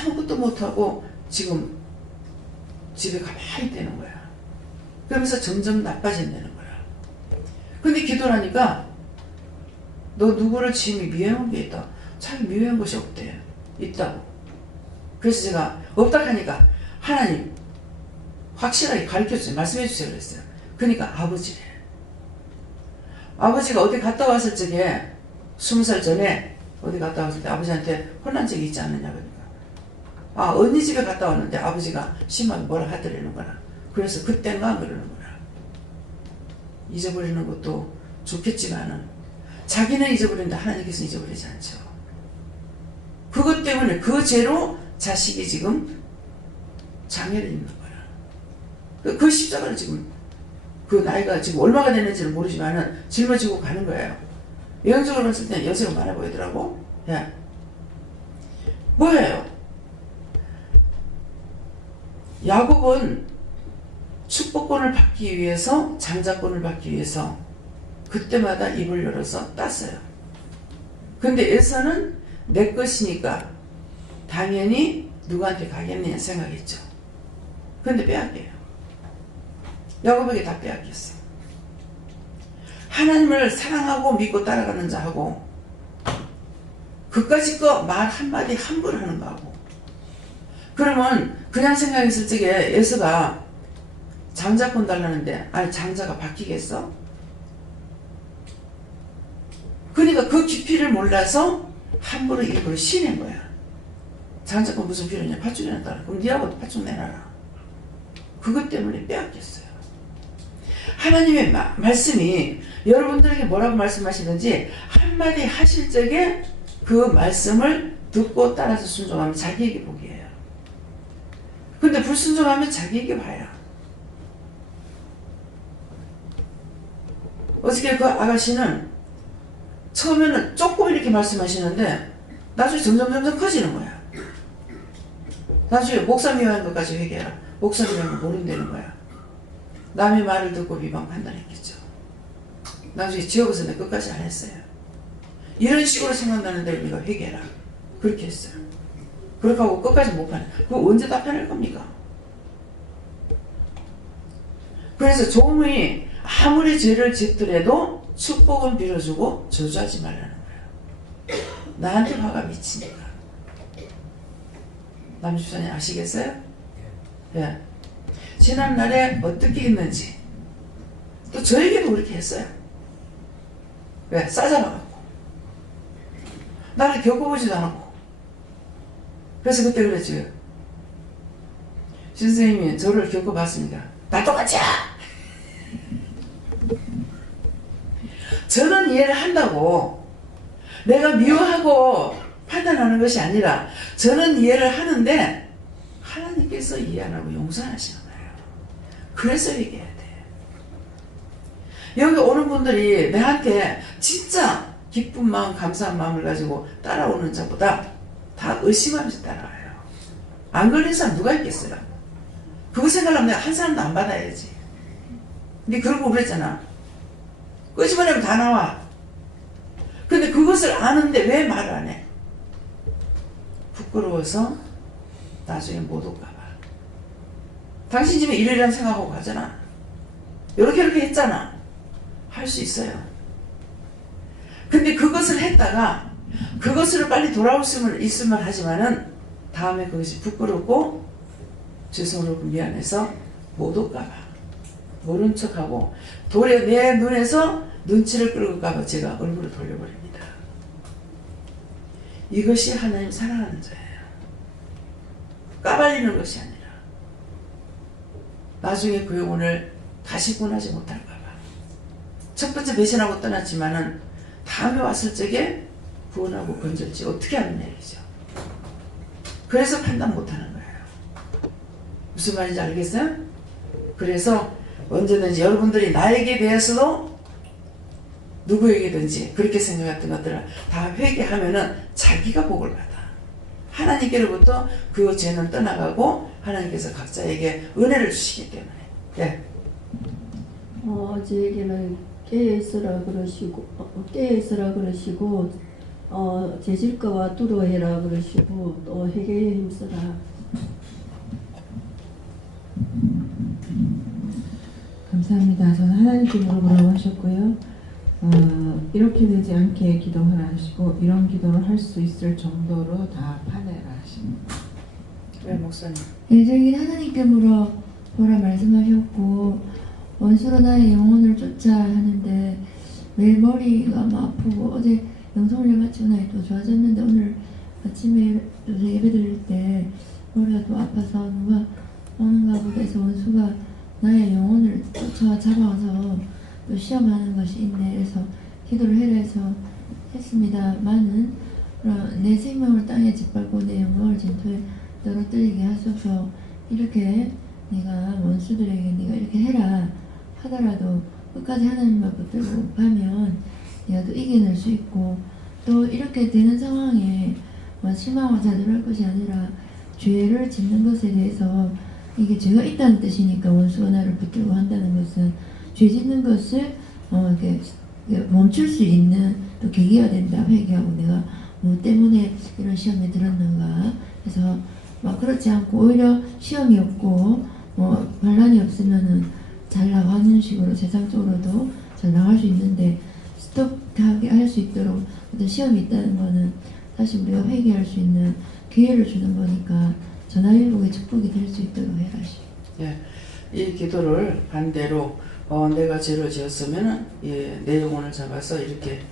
아무것도 못하고 지금 집에 가만히 있다는 거야. 그러면서 점점 나빠진다는 거야. 근데 기도를 하니까 너 누구를 지금이 미워한 게 있다. 자기 미워한 것이 없대. 있다고. 그래서 제가 없다 하니까 하나님 확실하게 가르쳐주세요. 말씀해 주세요 그랬어요. 그러니까 아버지래. 아버지가 어디 갔다 왔을 적에 20살 전에 어디 갔다 왔을 때 아버지한테 혼난 적이 있지 않느냐 그러니까 언니 집에 갔다 왔는데 아버지가 심하게 뭐라 하더라는 거야. 그래서 그땐가 그러는 거야. 잊어버리는 것도 좋겠지만은 자기는 잊어버리는데 하나님께서 잊어버리지 않죠. 그것 때문에 그 죄로 자식이 지금 장애를 입는 거야. 그 십자가를 지금 그 나이가 지금 얼마가 됐는지는 모르지만은 짊어지고 가는 거예요. 영적으로 봤을 때는 연세가 많아 보이더라고. 예. 뭐예요? 야곱은 축복권을 받기 위해서 장자권을 받기 위해서 그때마다 입을 열어서 땄어요. 근데 에서는 내 것이니까 당연히 누구한테 가겠느냐 생각했죠. 근데 빼앗겨요. 야곱에게 다 빼앗겼어. 하나님을 사랑하고 믿고 따라가는 자하고 그까짓 거 말 한마디 함부로 하는 거하고 그러면 그냥 생각했을 적에 에서가 장자권 달라는데 아니 장자가 바뀌겠어? 그러니까 그 깊이를 몰라서 함부로 일부러 시낸 거야. 장자권 무슨 필요냐? 팥죽 내놔라. 그럼 니하고도 팥죽 내놔라. 그것 때문에 빼앗겼어요. 하나님의 말씀이 여러분들에게 뭐라고 말씀하시는지 한마디 하실 적에 그 말씀을 듣고 따라서 순종하면 자기에게 복이에요. 근데 불순종하면 자기에게 봐요. 어저께 그 아가씨는 처음에는 조금 이렇게 말씀하시는데 나중에 점점 커지는 거야. 나중에 목사 미워한 것까지 회개해라. 목사 미워한 거 모른다는 거야. 남의 말을 듣고 비방 판단했겠죠. 나중에 지옥에서 내 끝까지 안 했어요. 이런 식으로 생각나는데 우리가 회개해라. 그렇게 했어요. 그렇게 하고 끝까지 못 파네. 그거 언제 다 편할 겁니까? 그래서 종이 아무리 죄를 짓더라도 축복은 빌어주고 저주하지 말라는 거예요. 나한테 화가 미치니까. 남주선이 아시겠어요? 예. 지난날에 어떻게 했는지 또 저에게도 그렇게 했어요. 왜? 싸잡아갖고 나를 겪어보지도 않았고. 그래서 그때 그랬죠. 신선생님이 저를 겪어봤습니다. 나 똑같이야. 저는 이해를 한다고 내가 미워하고 판단하는 것이 아니라 저는 이해를 하는데 하나님께서 이해 안 하고 용서하시는 거예요. 그래서 얘기해야 돼. 여기 오는 분들이 내한테 진짜 기쁜 마음 감사한 마음을 가지고 따라오는 자보다 다 의심하면서 따라와요. 안 걸린 사람 누가 있겠어요? 그거 생각하면 내가 한 사람도 안 받아야지. 근데 그러고 그랬잖아. 끄집어내면 다 나와. 근데 그것을 아는데 왜 말을 안 해? 부끄러워서 나중에 못 올까봐. 당신 집에 이러이러한 생각하고 가잖아. 이렇게 했잖아. 할 수 있어요. 근데 그것을 했다가 그것으로 빨리 돌아올 수 있으면 하지만은 다음에 그것이 부끄럽고 죄송하고 미안해서 못 올까봐 모른 척하고 도리어 내 눈에서 눈치를 끌고까봐 제가 얼굴을 돌려버립니다. 이것이 하나님 사랑하는 자예요. 까발리는 것이 아니라 나중에 그 영혼을 다시 구원하지 못할까봐. 첫 번째 배신하고 떠났지만은 다음에 왔을 적에 구원하고 건질지 어떻게 하는 얘기죠. 그래서 판단 못하는 거예요. 무슨 말인지 알겠어요? 그래서 언제든지 여러분들이 나에게 대해서도 누구에게든지 그렇게 생각했던 것들을 다 회개하면은 자기가 복을 받아. 하나님께로부터 그 죄는 떠나가고 하나님께서 각자에게 은혜를 주시기 때문에. 예. 저에게는 깨어있으라 그러시고 죄질 거와 두려워해라 그러시고 또 회개에 힘쓰라. 감사합니다. 저는 하나님께 물어보라고 하셨고요. 이렇게 되지 않게 기도하라 하시고 이런 기도를 할 수 있을 정도로 다 파내라 하십니다. 왜 목사님? 저기 하나님께 물어보라 말씀하셨고 원수로 나의 영혼을 쫓아 하는데 매일 머리가 막 아프고 어제 영성훈련 마치고 나니 또 좋아졌는데 오늘 아침에 요새 예배 드릴 때 머리가 또 아파서 누가 오는가 보다 해서 원수가 나의 영혼을 쫓아 잡아와서 또 시험하는 것이 있네. 그래서 기도를 해라 해서 했습니다만은 내 생명을 땅에 짓밟고 내 영광을 진토에 떨어뜨리게 하소서. 이렇게 네가 원수들에게 네가 이렇게 해라 하더라도 끝까지 하나님만 붙들고 가면 네가 또 이겨낼 수 있고 또 이렇게 되는 상황에 실망하고 좌절할 것이 아니라 죄를 짓는 것에 대해서 이게 죄가 있다는 뜻이니까 원수가 나를 붙들고 한다는 것은 죄 짓는 것을 이렇게 멈출 수 있는 또 계기가 된다. 회개하고 내가 뭐 때문에 이런 시험에 들었는가 해서 막 그렇지 않고 오히려 시험이 없고 뭐 반란이 없으면은 잘 나가는 식으로 세상적으로도 잘 나갈 수 있는데 스톱하게 할 수 있도록 어떤 시험이 있다는 거는 다시 우리가 회개할 수 있는 기회를 주는 거니까 전화위복의 축복이 될 수 있도록 해라. 예, 이 기도를 반대로 내가 죄를 지었으면 내 영혼을 잡아서 이렇게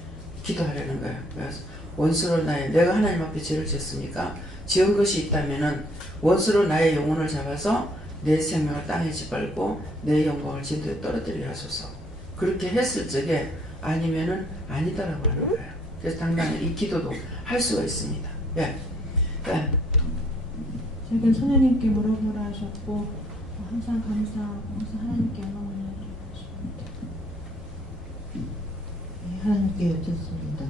기도하려는 거예요. 그래서 원수로 내가 하나님 앞에 죄를 지었으니까 지은 것이 있다면은 원수로 나의 영혼을 잡아서 내 생명을 땅에 짓밟고 내 영광을 진도에 떨어뜨리게 하소서. 그렇게 했을 적에 아니면은 아니다라고 하는 거예요. 그래서 당당히 이 기도도 할 수가 있습니다. 예. 네. 제가 소녀님께 물어보라 하셨고 항상 감사하고 항상 하나님께 영광을 하십니다. 하나님께 여쭙습니다.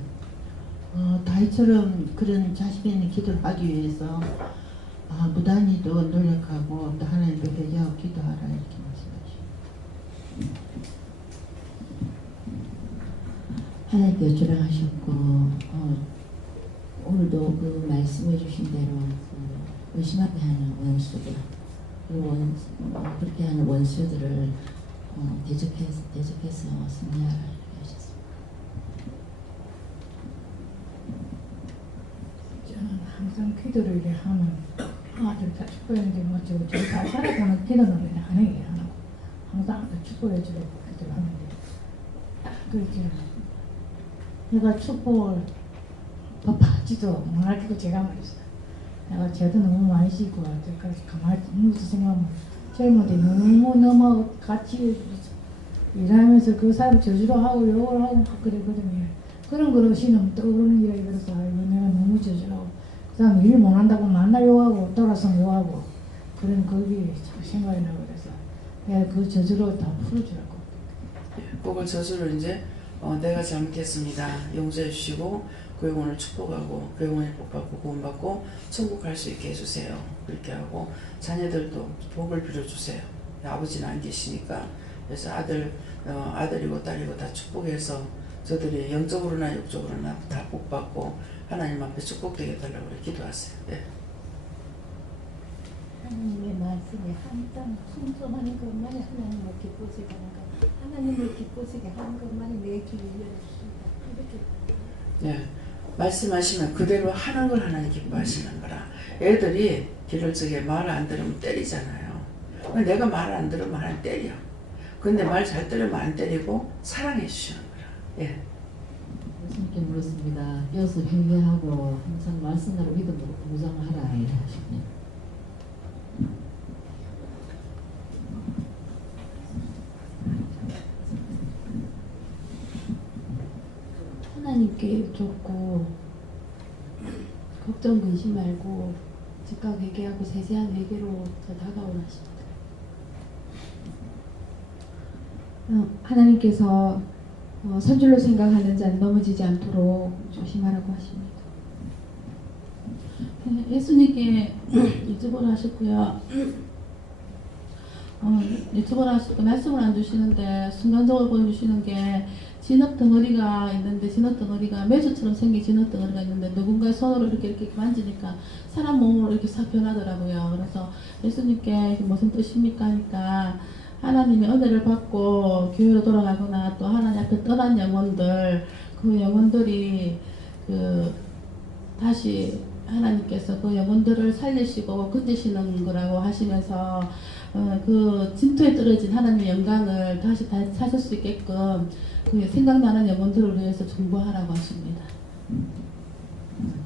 다윗처럼 그런 자신 있는 기도를 하기 위해서 무단히도 노력하고 또 하나님께 회개하고 기도하라 이렇게 말씀하시고 하나님께 여쭈라 하셨고 오늘도 그 말씀해 주신 대로 의심하게 하는 원수들 그렇게 하는 원수들을 대적해서 승리하라 이렇게 하셨습니다. 저는 항상 기도를 이렇게 하면 아들 다 축복해주고 멋지고 다 살아가는 기도는 안 해요. 항상 축복해주려고 기도를 하는데 그렇지 내가 축복을 법하지도 못하고 제가 말했어요. 내가 죄도 너무 많이 짓고 그래서 가만히 누워서 생각하면 젊을 때 너무 같이 일하면서 그 사람 저주도 하고 욕을 하고 그랬거든요. 그런 거 없이는 떠오르는 일이 그래서 내가 너무 저주하고 그 사람 일 못한다고 만날 욕하고 돌아서 욕하고 그런 거기 생각이 나고 그래서 내가 그 저주로 다 풀어주라고. 그걸 저주를 이제 내가 잘못했습니다. 용서해 주시고 그 영혼을 축복하고 그 영혼이 복받고 구원받고 천국 갈 수 있게 해주세요. 그렇게 하고 자녀들도 복을 빌어주세요. 아버지는 안 계시니까 그래서 아들이고 딸이고 다 축복해서 저들이 영적으로나 육적으로나 다 복받고 하나님 앞에 축복되게 해달라고 기도하세요. 네. 하나님의 말씀에 항상 순종하는 것만이 하나님을 기쁘시게 하는 것, 하나님을 기쁘시게 하는 것만이 내 길을 열어주신다. 이렇게. 네. 말씀하시면 그대로 하는 걸 하나님 기뻐하시는 거라. 애들이 길을 적에 말 안 들으면 때리잖아요. 내가 말 안 들으면 하나님 때려. 근데 말 잘 들으면 안 때리고 사랑해 주시는 거라. 예. 예수님께 물었습니다. 이어서 회개하고 항상 말씀대로 믿음으로 무장하라 이렇게 하십니다. 하나님께 여쭙고 걱정 근심 말고 즉각 회개하고 세세한 회개로 더 다가오라 하십니다. 하나님께서 선줄로 생각하는 자는 넘어지지 않도록 조심하라고 하십니다. 예수님께 유튜브를 하셨고요. 유튜브를 하시고 말씀을 안 주시는데 순간적으로 보여주시는 게 진흙 덩어리가 있는데 진흙 덩어리가 매주처럼 생긴 진흙 덩어리가 있는데 누군가의 손으로 이렇게 만지니까 사람 몸으로 이렇게 싹 변하더라고요. 그래서 예수님께 무슨 뜻입니까 하니까 하나님의 은혜를 받고 교회로 돌아가거나 또 하나님 앞에 떠난 영혼들, 그 영혼들이 다시 하나님께서 그 영혼들을 살리시고 건지시는 거라고 하시면서 그 진토에 떨어진 하나님의 영광을 다시 찾을 수 있게끔 그 생각나는 영혼들을 위해서 중보하라고 하십니다.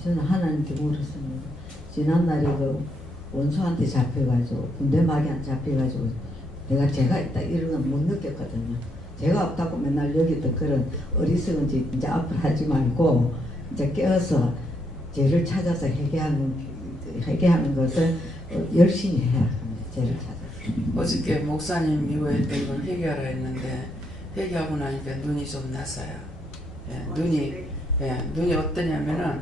저는 하나님께 물었습니다. 지난날에 그 원수한테 잡혀가지고 군대 말이 잡혀가지고 내가 죄가 있다 이런 건 못 느꼈거든요. 죄가 없다고 맨날 여기던 그런 어리석은 짓 이제 앞으로 하지 말고 이제 깨어서 죄를 찾아서 회개하는 것을 열심히 해야 합니다. 죄를 찾아서. 어저께 목사님 미워했던 걸 회개하라 했는데 회개하고 나니까 눈이 좀 났어요. 눈이 어떠냐면은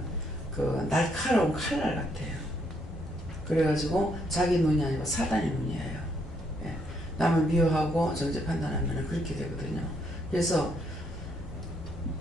그 날카로운 칼날 같아요. 그래가지고 자기 눈이 아니고 사단의 눈이에요. 남을 미워하고 정죄 판단하면 그렇게 되거든요. 그래서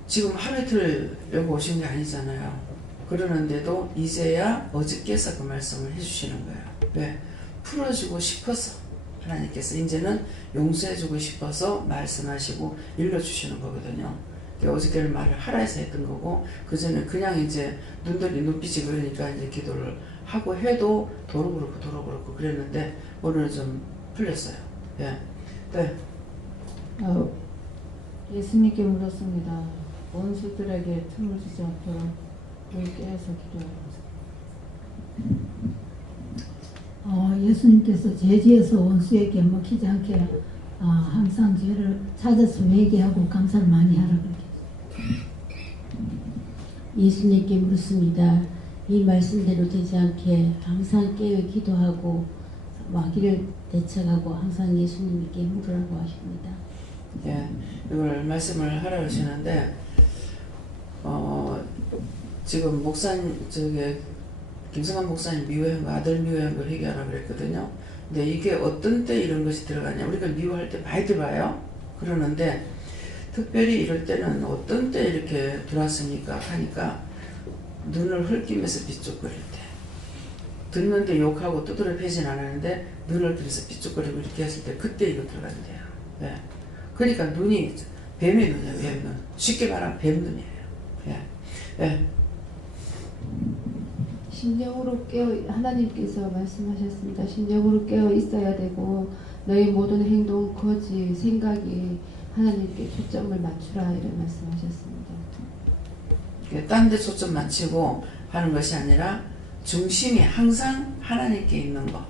지금 하루 이틀 여기 오신 게 아니잖아요. 그러는데도 이제야 어저께서 그 말씀을 해주시는 거예요. 왜? 풀어주고 싶어서 하나님께서 이제는 용서해주고 싶어서 말씀하시고 일러주시는 거거든요. 어저께는 말을 하라 해서 했던 거고 그전에 그냥 이제 눈빛이 그러니까 이제 기도를 하고 해도 도로 그렇고 그랬는데 오늘은 좀 풀렸어요. 예. 네. 예수님께 물었습니다. 원수들에게 틈을 주지 않도록 깨어서 기도하라. 예수님께서 죄지어서 원수에게 먹히지 않게 항상 죄를 찾아서 회개하고 감사를 많이 하라고 예수님께 묻습니다. 이 말씀대로 되지 않게 항상 깨어 기도하고 마귀를 대책하고 항상 예수님께 물으라고 하십니다. 예, 이걸 말씀을 하라 하시는데 지금 목사님 김성환 목사님 미워한 거 아들 미워한 거 회개하라 그랬거든요. 근데 이게 어떤 때 이런 것이 들어가냐 우리가 미워할 때 많이 들어와요. 그러는데 특별히 이럴 때는 어떤 때 이렇게 들어왔습니까 하니까 눈을 흘기면서 삐죽거릴 때 듣는데 욕하고 두드려 패진 않았는데 눈을 들여서 삐죽거리고 이렇게 했을 때 그때 이거 들어간대요. 네. 그러니까 눈이 뱀의 눈이에요. 뱀눈. 쉽게 말하면 뱀눈이에요. 예. 예. 심령으로 깨어 하나님께서 말씀하셨습니다. 심령으로 깨어 있어야 되고 너희 모든 행동, 거지, 생각이 하나님께 초점을 맞추라 이런 말씀하셨습니다. 딴 데 초점 맞추고 하는 것이 아니라 중심이 항상 하나님께 있는 거.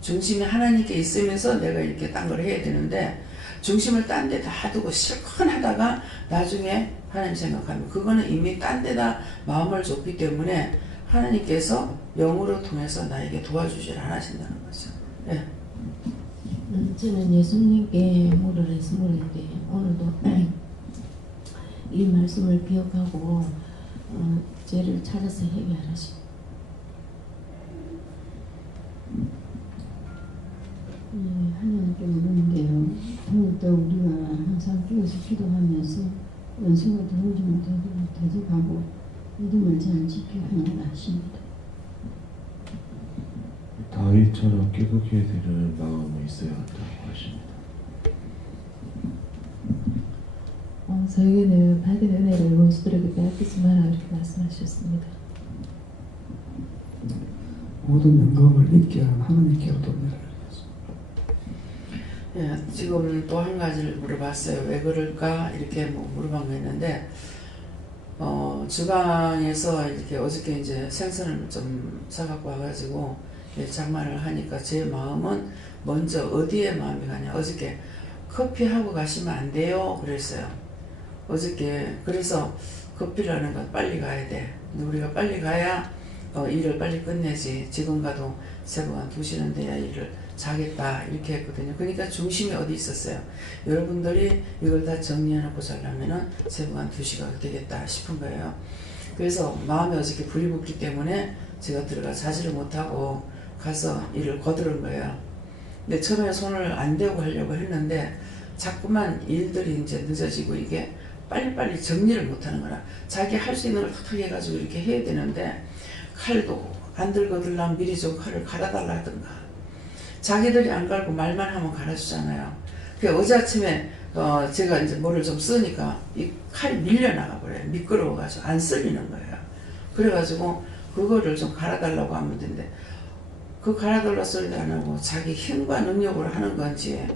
중심이 하나님께 있으면서 내가 이렇게 딴 걸 해야 되는데 중심을 딴 데 다 두고 실컷 하다가 나중에 하나님 생각하면 그거는 이미 딴 데다 마음을 줬기 때문에 하나님께서 영으로 통해서 나에게 도와주질 않으신다는 거죠. 네. 저는 예수님께 물으래서 물었는데 오늘도 이 말씀을 기억하고 죄를 찾아서 회개하라십니다. 하나님께 묻는데요. 더욱더 우리가 항상 깨어서 기도하면서 원수가 들어오지 못하도록 대적하고 믿음을 잘 지켜야 한다 하십니다. 다윗처럼 깨끗게 되는 마음이 있어야 한다고 하십니다. 저에게는 받은 은혜를 원수들에게 빼앗기지 마라 이렇게 말씀하셨습니다. 모든 영광을 있게 하는 하나님께로 돌려라. 예, 지금 또 한 가지를 물어봤어요. 왜 그럴까? 이렇게 물어본 거 있는데, 주방에서 이렇게 어저께 이제 생선을 좀 사갖고 와가지고 장만을 하니까 제 마음은 먼저 어디에 마음이 가냐. 어저께 커피하고 가시면 안 돼요. 그랬어요. 어저께. 그래서 커피라는 건 빨리 가야 돼. 근데 우리가 빨리 가야 일을 빨리 끝내지. 지금 가도 새벽 한 2시는 돼야 일을 자겠다 이렇게 했거든요. 그러니까 중심이 어디 있었어요. 여러분들이 이걸 다 정리해놓고 자려면은 새벽 한 2시가 되겠다 싶은 거예요. 그래서 마음에 어저께 불이 붙기 때문에 제가 들어가 자지를 못하고 가서 일을 거두른 거예요. 근데 처음에 손을 안 대고 하려고 했는데 자꾸만 일들이 이제 늦어지고 이게 빨리빨리 정리를 못하는 거라. 자기 할 수 있는 걸 탁탁 해가지고 이렇게 해야 되는데 칼도 안 들거들랑 미리 좀 칼을 갈아달라 하든가. 자기들이 안 갈고 말만 하면 갈아주잖아요. 어제 아침에 제가 이제 뭐를 좀 쓰니까 이 칼이 밀려나가 버려요. 미끄러워가지고 안 쓸리는 거예요. 그래가지고 그거를 좀 갈아달라고 하면 되는데 그 갈아달라 소리도 안 하고 자기 힘과 능력으로 하는 건지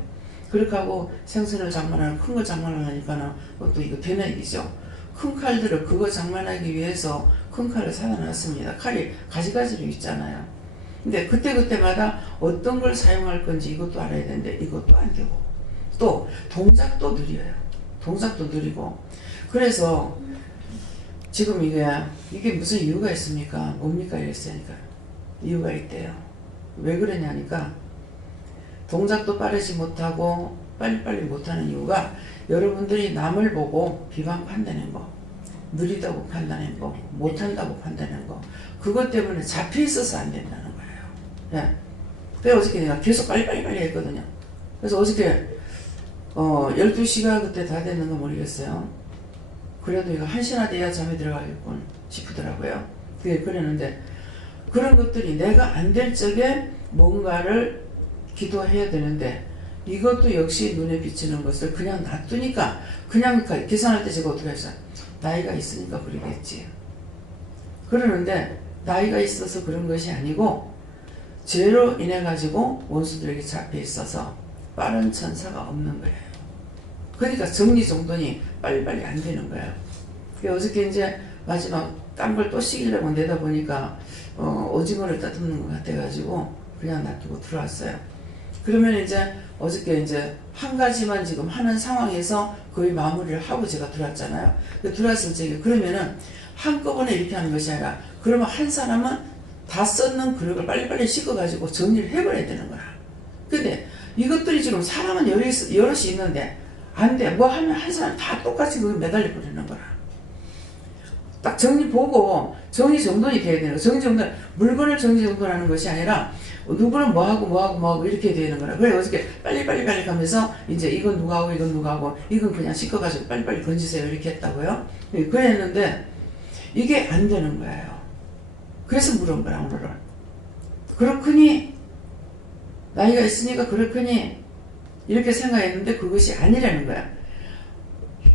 그렇게 하고 생선을 장만하는 큰 거 장만하니까는 또 이거 되뇌기죠. 큰 칼들을 그거 장만하기 위해서 큰 칼을 사다 놨습니다. 칼이 가지가지로 있잖아요. 근데 그때그때마다 어떤 걸 사용할 건지 이것도 알아야 되는데 이것도 안 되고 또 동작도 느려요. 동작도 느리고 그래서 지금 이게 무슨 이유가 있습니까? 뭡니까? 이랬으니까 이유가 있대요. 왜 그러냐니까 동작도 빠르지 못하고 빨리빨리 못하는 이유가 여러분들이 남을 보고 비방 판단한 거, 느리다고 판단한 거, 못한다고 판단한 거 그것 때문에 잡혀 있어서 안 된다는 거예요. 예. 그래서 어저께 내가 계속 빨리빨리 했거든요. 그래서 어저께 12시가 그때 다 됐는 거 모르겠어요. 그래도 이거 1시나 돼야 잠에 들어가겠군 싶더라고요. 그랬는데 그런 것들이 내가 안 될 적에 뭔가를 기도해야 되는데 이것도 역시 눈에 비치는 것을 그냥 놔두니까 그냥 계산할 때 제가 어떻게 했어요? 나이가 있으니까 그러겠지. 그러는데 나이가 있어서 그런 것이 아니고 죄로 인해 가지고 원수들에게 잡혀 있어서 빠른 천사가 없는 거예요. 그러니까 정리정돈이 빨리빨리 안 되는 거예요. 어저께 이제 마지막 딴 걸 또 시키려고 내다 보니까 오징어를 따듬는 것 같아가지고 그냥 놔두고 들어왔어요. 그러면 이제 어저께 이제 한 가지만 지금 하는 상황에서 거의 마무리를 하고 제가 들어왔잖아요. 들어왔을 때 그러면은 한꺼번에 이렇게 하는 것이 아니라 그러면 한 사람은 다 썼는 그릇을 빨리빨리 씻어가지고 정리를 해버려야 되는 거야. 근데 이것들이 지금 사람은 여럿이 있는데 안 돼. 뭐 하면 한 사람 다 똑같이 그거 매달려 버리는 거라. 딱 정리 보고 정리정돈이 돼야 되는 거야. 정리정돈, 물건을 정리정돈하는 것이 아니라 누구는 뭐하고 이렇게 되는 거라. 그래 어저께 빨리 가면서 이제 이건 누가 하고 이건 누가 하고 이건 그냥 씻어가지고 빨리빨리 건지세요 이렇게 했다고요. 그랬는데 이게 안 되는 거예요. 그래서 물은 거야 오늘은. 그렇거니 나이가 있으니까 그렇거니 이렇게 생각했는데 그것이 아니라는 거야.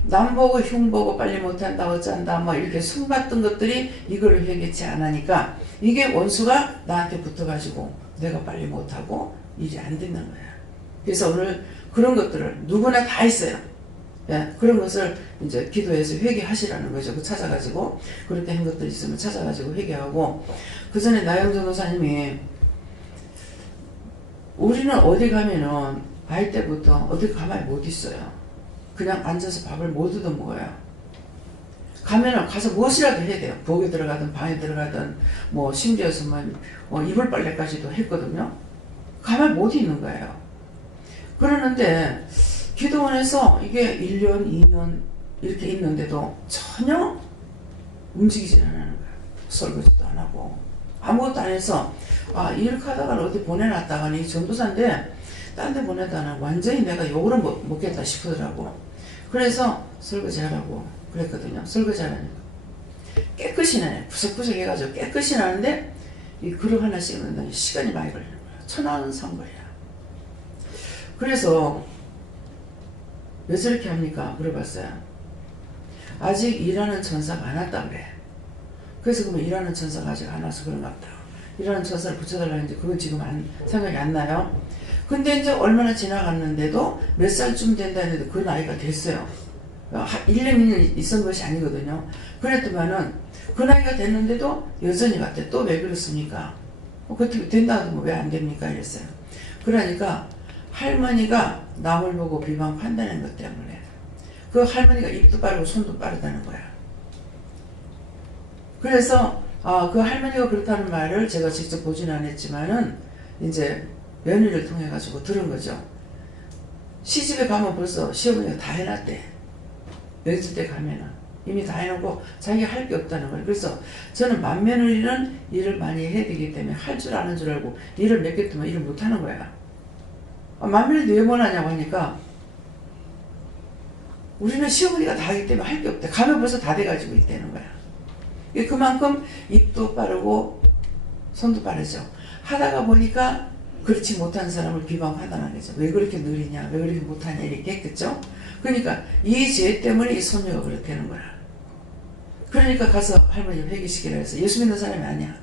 남 보고 흉 보고 빨리 못한다 어쩐다 뭐 이렇게 숨봤던 것들이 이거를 회개치 않으니까 이게 원수가 나한테 붙어가지고 내가 빨리 못하고 일이 안 되는 거야. 그래서 오늘 그런 것들을 누구나 다 있어요. 예, 그런 것을 이제 기도해서 회개하시라는 거죠. 그 찾아가지고 그렇게 한 것들이 있으면 찾아가지고 회개하고 그 전에 나영 전도사님이 우리는 어디 가면은 아이 때부터 어디 가만히 못 있어요. 그냥 앉아서 밥을 못 얻어 먹어요. 가면은 가서 무엇이라도 해야 돼요. 부엌에 들어가든 방에 들어가든 뭐 심지어서만 이불 빨래까지도 했거든요. 가만히 못 있는 거예요. 그러는데 기도원에서 이게 1년, 2년 이렇게 있는데도 전혀 움직이지 않는 거예요. 설거지도 안 하고 아무것도 안 해서 이렇게 하다가 어디 보내놨다가니 전도사인데 딴 데 보내다가 완전히 내가 욕을 먹겠다 싶더라고. 그래서 설거지하라고 그랬거든요. 설거지하라니까 깨끗이 나네. 구석구석 해가지고 깨끗이 나는데 이 그릇 하나씩 넣는다니 시간이 많이 걸리는 거야. 천하은상거리야. 그래서 왜 저렇게 합니까? 물어봤어요. 아직 일하는 천사가 안 왔다 그래. 그래서 그러면 일하는 천사가 아직 안 와서 그런가 보다. 일하는 천사를 붙여달라는지 그건 지금 생각이 안 나요. 근데 이제 얼마나 지나갔는데도 몇 살쯤 된다는데도 그 나이가 됐어요. 1년 2년 있은 것이 아니거든요. 그랬더만은 그 나이가 됐는데도 여전히 같아. 또 왜 그렇습니까? 그렇게 된다고 왜 안 됩니까? 이랬어요. 그러니까 할머니가 남을 보고 비방 판단하는 것 때문에 그 할머니가 입도 빠르고 손도 빠르다는 거야. 그래서 그 할머니가 그렇다는 말을 제가 직접 보지는 않았지만은 이제 며느리를 통해 가지고 들은 거죠. 시집에 가면 벌써 시어머니가 다 해놨대. 며칠 때 가면은 이미 다 해놓고 자기가 할 게 없다는 거예요. 그래서 저는 맏며느리는 일을 많이 해야 되기 때문에 할 줄 아는 줄 알고 일을 몇 개 뜨면 일을 못하는 거야. 맏며느리도 왜 못하냐고 하니까 우리는 시어머니가 다 하기 때문에 할 게 없대. 가면 벌써 다 돼가지고 있다는 거야. 그만큼 입도 빠르고 손도 빠르죠. 하다가 보니까 그렇지 못한 사람을 비방하다는 거죠. 왜 그렇게 느리냐, 왜 그렇게 못하냐 이렇게 했겠죠. 그러니까 이 죄 때문에 이 손녀가 그렇다는 거야. 그러니까 가서 할머니 회개시키라 해서 예수 믿는 사람이 아니야.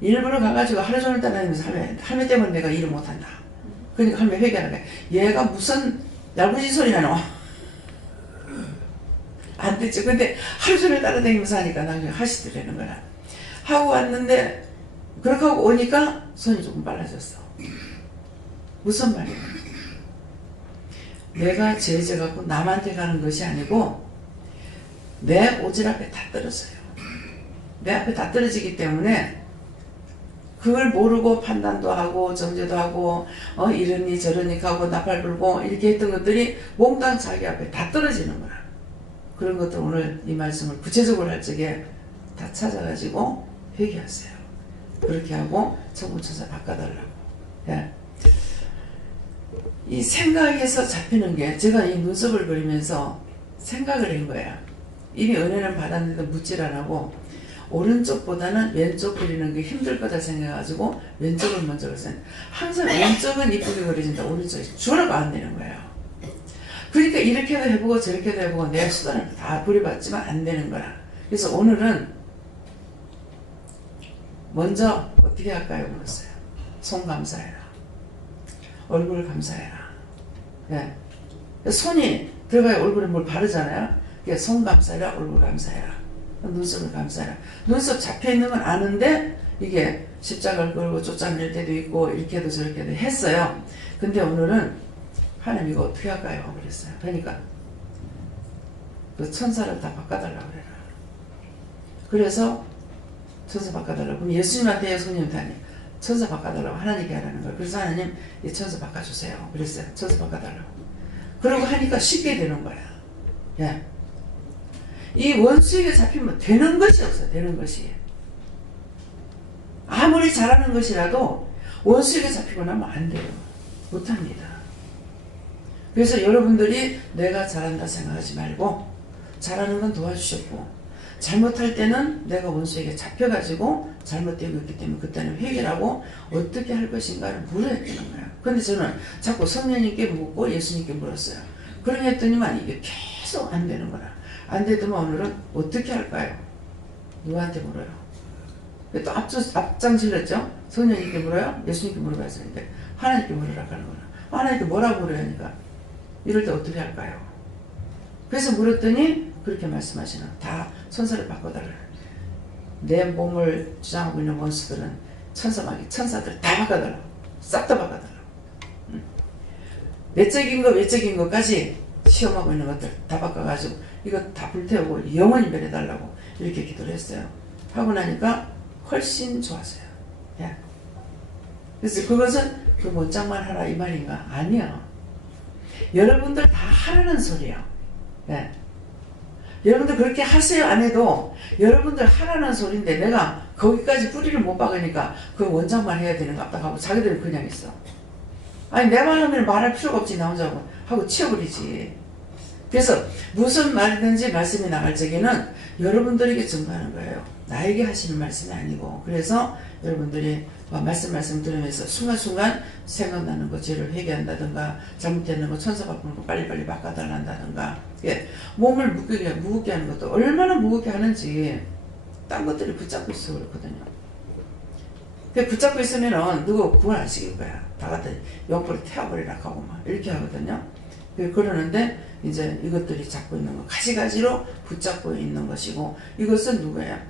일부러 가가지고 하루 종일 따라다니면서 할머니 때문에 내가 일을 못한다. 그러니까 할머니 회개하는 거야. 얘가 무슨 얄궂은 소리나 너. 안 됐죠. 근데 하루 종일 따라다니면서 하니까 나중에 하시더라는 거야. 하고 왔는데 그렇게 하고 오니까 손이 조금 빨라졌어. 무슨 말이야? 내가 죄 갖고 남한테 가는 것이 아니고 내 오지랖에 다 떨어져요. 내 앞에 다 떨어지기 때문에 그걸 모르고 판단도 하고 정죄도 하고 이러니 저러니 하고 나팔 불고 이렇게 했던 것들이 몽땅 자기 앞에 다 떨어지는 거야. 그런 것들 오늘 이 말씀을 구체적으로 할 적에 다 찾아가지고 회개하세요. 그렇게 하고 천군천사 바꿔달라고. 예. 이 생각에서 잡히는 게 제가 이 눈썹을 그리면서 생각을 한 거예요. 이미 은혜는 받았는데 묻질 안 하고 오른쪽보다는 왼쪽 그리는 게 힘들 거다 생각해가지고 왼쪽을 먼저 그렸어요. 항상 왼쪽은 이쁘게 그려진다. 오른쪽이 주라고 안 되는 거예요. 그러니까 이렇게도 해보고 저렇게도 해보고 내 수단을 다 부려봤지만 안 되는 거야. 그래서 오늘은 먼저 어떻게 할까요? 물었어요. 손 감사해라. 얼굴 감사해라. 예. 손이 들어가야 얼굴에 뭘 바르잖아요. 그러니까 손 감사해라. 얼굴 감사해라. 눈썹을 감사해라. 눈썹 잡혀있는 건 아는데 이게 십자가를 걸고 쫓아낼 때도 있고 이렇게도 저렇게도 했어요. 근데 오늘은 하나님 이거 어떻게 할까요? 그랬어요. 그러니까 그 천사를 다 바꿔달라고 그래라. 그래서 천사 바꿔달라고. 그럼 예수님한테 예수님한테 아니 천사 바꿔달라고 하나님께 하라는 거예요. 그래서 하나님 이 천사 바꿔주세요. 그랬어요. 천사 바꿔달라고. 그러고 하니까 쉽게 되는 거야. 예. 이 원수에게 잡히면 되는 것이 없어요. 되는 것이. 아무리 잘하는 것이라도 원수에게 잡히고 나면 안 돼요. 못합니다. 그래서 여러분들이 내가 잘한다 생각하지 말고 잘하는 건 도와주셨고 잘못할 때는 내가 원수에게 잡혀가지고 잘못된 거기 때문에 그때는 회개하고 어떻게 할 것인가를 물어야 되는 거야. 근데 저는 자꾸 성령님께 묻고 예수님께 물었어요. 그러니 했더니만 이게 계속 안 되는 거야. 안 되더만 오늘은 어떻게 할까요? 누구한테 물어요? 또 앞장질렀죠? 성령님께 물어요? 예수님께 물어봐야죠. 하나님께 물으라고 하는 거야. 하나님께 뭐라고 물어야 하니까 이럴 때 어떻게 할까요? 그래서 물었더니 그렇게 말씀하시는 다 천사를 바꿔달라. 내 몸을 주장하고 있는 원수들은 천사들 다 바꿔달라고. 싹 다 바꿔달라고. 내적인 거 외적인 것까지 시험하고 있는 것들 다 바꿔가지고 이거 다 불태우고 영원히 멸해달라고 이렇게 기도를 했어요. 하고 나니까 훨씬 좋았어요. 예. 그래서 그것은 그 원장만 하라 이 말인가? 아니야. 여러분들 다 하라는 소리야. 예. 여러분들 그렇게 하세요 안 해도 여러분들 하라는 소리인데 내가 거기까지 뿌리를 못 박으니까 그 원장만 해야 되는 거 같다 하고 자기들은 그냥 있어. 아니 내 마음에는 말할 필요가 없지 나 혼자 하고 치워버리지. 그래서 무슨 말이든지 말씀이 나갈 적에는 여러분들에게 전가하는 거예요. 나에게 하시는 말씀이 아니고. 그래서 여러분들이 말씀 들으면서 순간순간 생각나는 거 죄를 회개한다든가 잘못되는 거 천사 바꾸는 거 빨리빨리 바꿔달란다든가 예, 몸을 무겁게 하는 것도 얼마나 무겁게 하는지 딴 것들이 붙잡고 있어 그렇거든요. 붙잡고 있으면은 누구 구원 안 시킬 거야. 다 갖다 옆으로 태워버리라 하고 막 이렇게 하거든요. 그러는데 이제 이것들이 잡고 있는 거 가지가지로 붙잡고 있는 것이고 이것은 누구야?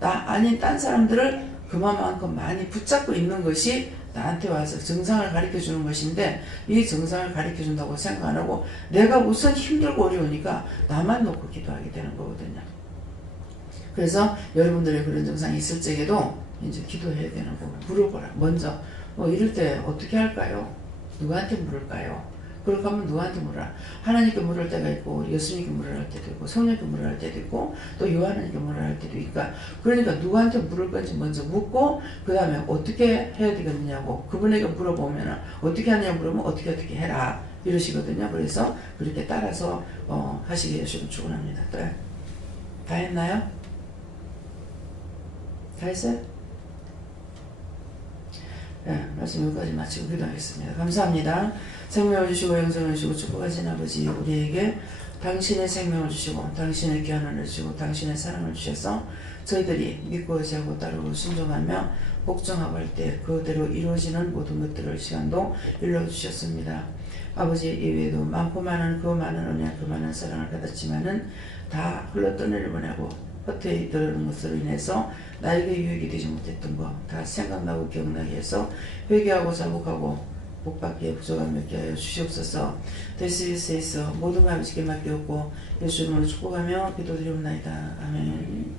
나 아닌 딴 사람들을 그만큼 많이 붙잡고 있는 것이 나한테 와서 정상을 가르쳐 주는 것인데 이 정상을 가르쳐 준다고 생각 안 하고 내가 우선 힘들고 어려우니까 나만 놓고 기도하게 되는 거거든요. 그래서 여러분들의 그런 증상이 있을 적에도 이제 기도해야 되는 거고 물어보라. 먼저 이럴 때 어떻게 할까요? 누구한테 물을까요? 그렇게 하면 누구한테 물어라. 하나님께 물을 때가 있고 예수님께 물을 할 때도 있고 성령께 물을 할 때도 있고 또 요한에게 물을 할 때도 있고 그러니까 누구한테 물을 건지 먼저 묻고 그 다음에 어떻게 해야 되겠느냐고 그분에게 물어보면 어떻게 하냐고 물으면 어떻게 해라 이러시거든요. 그래서 그렇게 따라서 하시게 해주시면 축원합니다. 또 다 했나요? 다 했어요? 네, 말씀 여기까지 마치고 기도하겠습니다. 감사합니다. 생명을 주시고 영생을 주시고 축복하신 아버지 우리에게 당신의 생명을 주시고 당신의 귀한을 주시고 당신의 사랑을 주셔서 저희들이 믿고 의지하고 따르고 순종하며 복종하고 할 때 그대로 이루어지는 모든 것들을 시간도 일러주셨습니다. 아버지 이외에도 많고 많은 그 많은 은혜 그 많은 사랑을 받았지만은 다 흘러떠내려 보내고 헛되이 들어오는 것으로 인해서 나에게 유익이 되지 못했던 거 다 생각나고 기억나게 해서 회개하고 자복하고 복받기에 부족함 맺게 하여 주시옵소서. 대수에서 모든 걸 아버지께 맡겼고 예수 이름으로 축복하며 기도드리옵나이다. 아멘.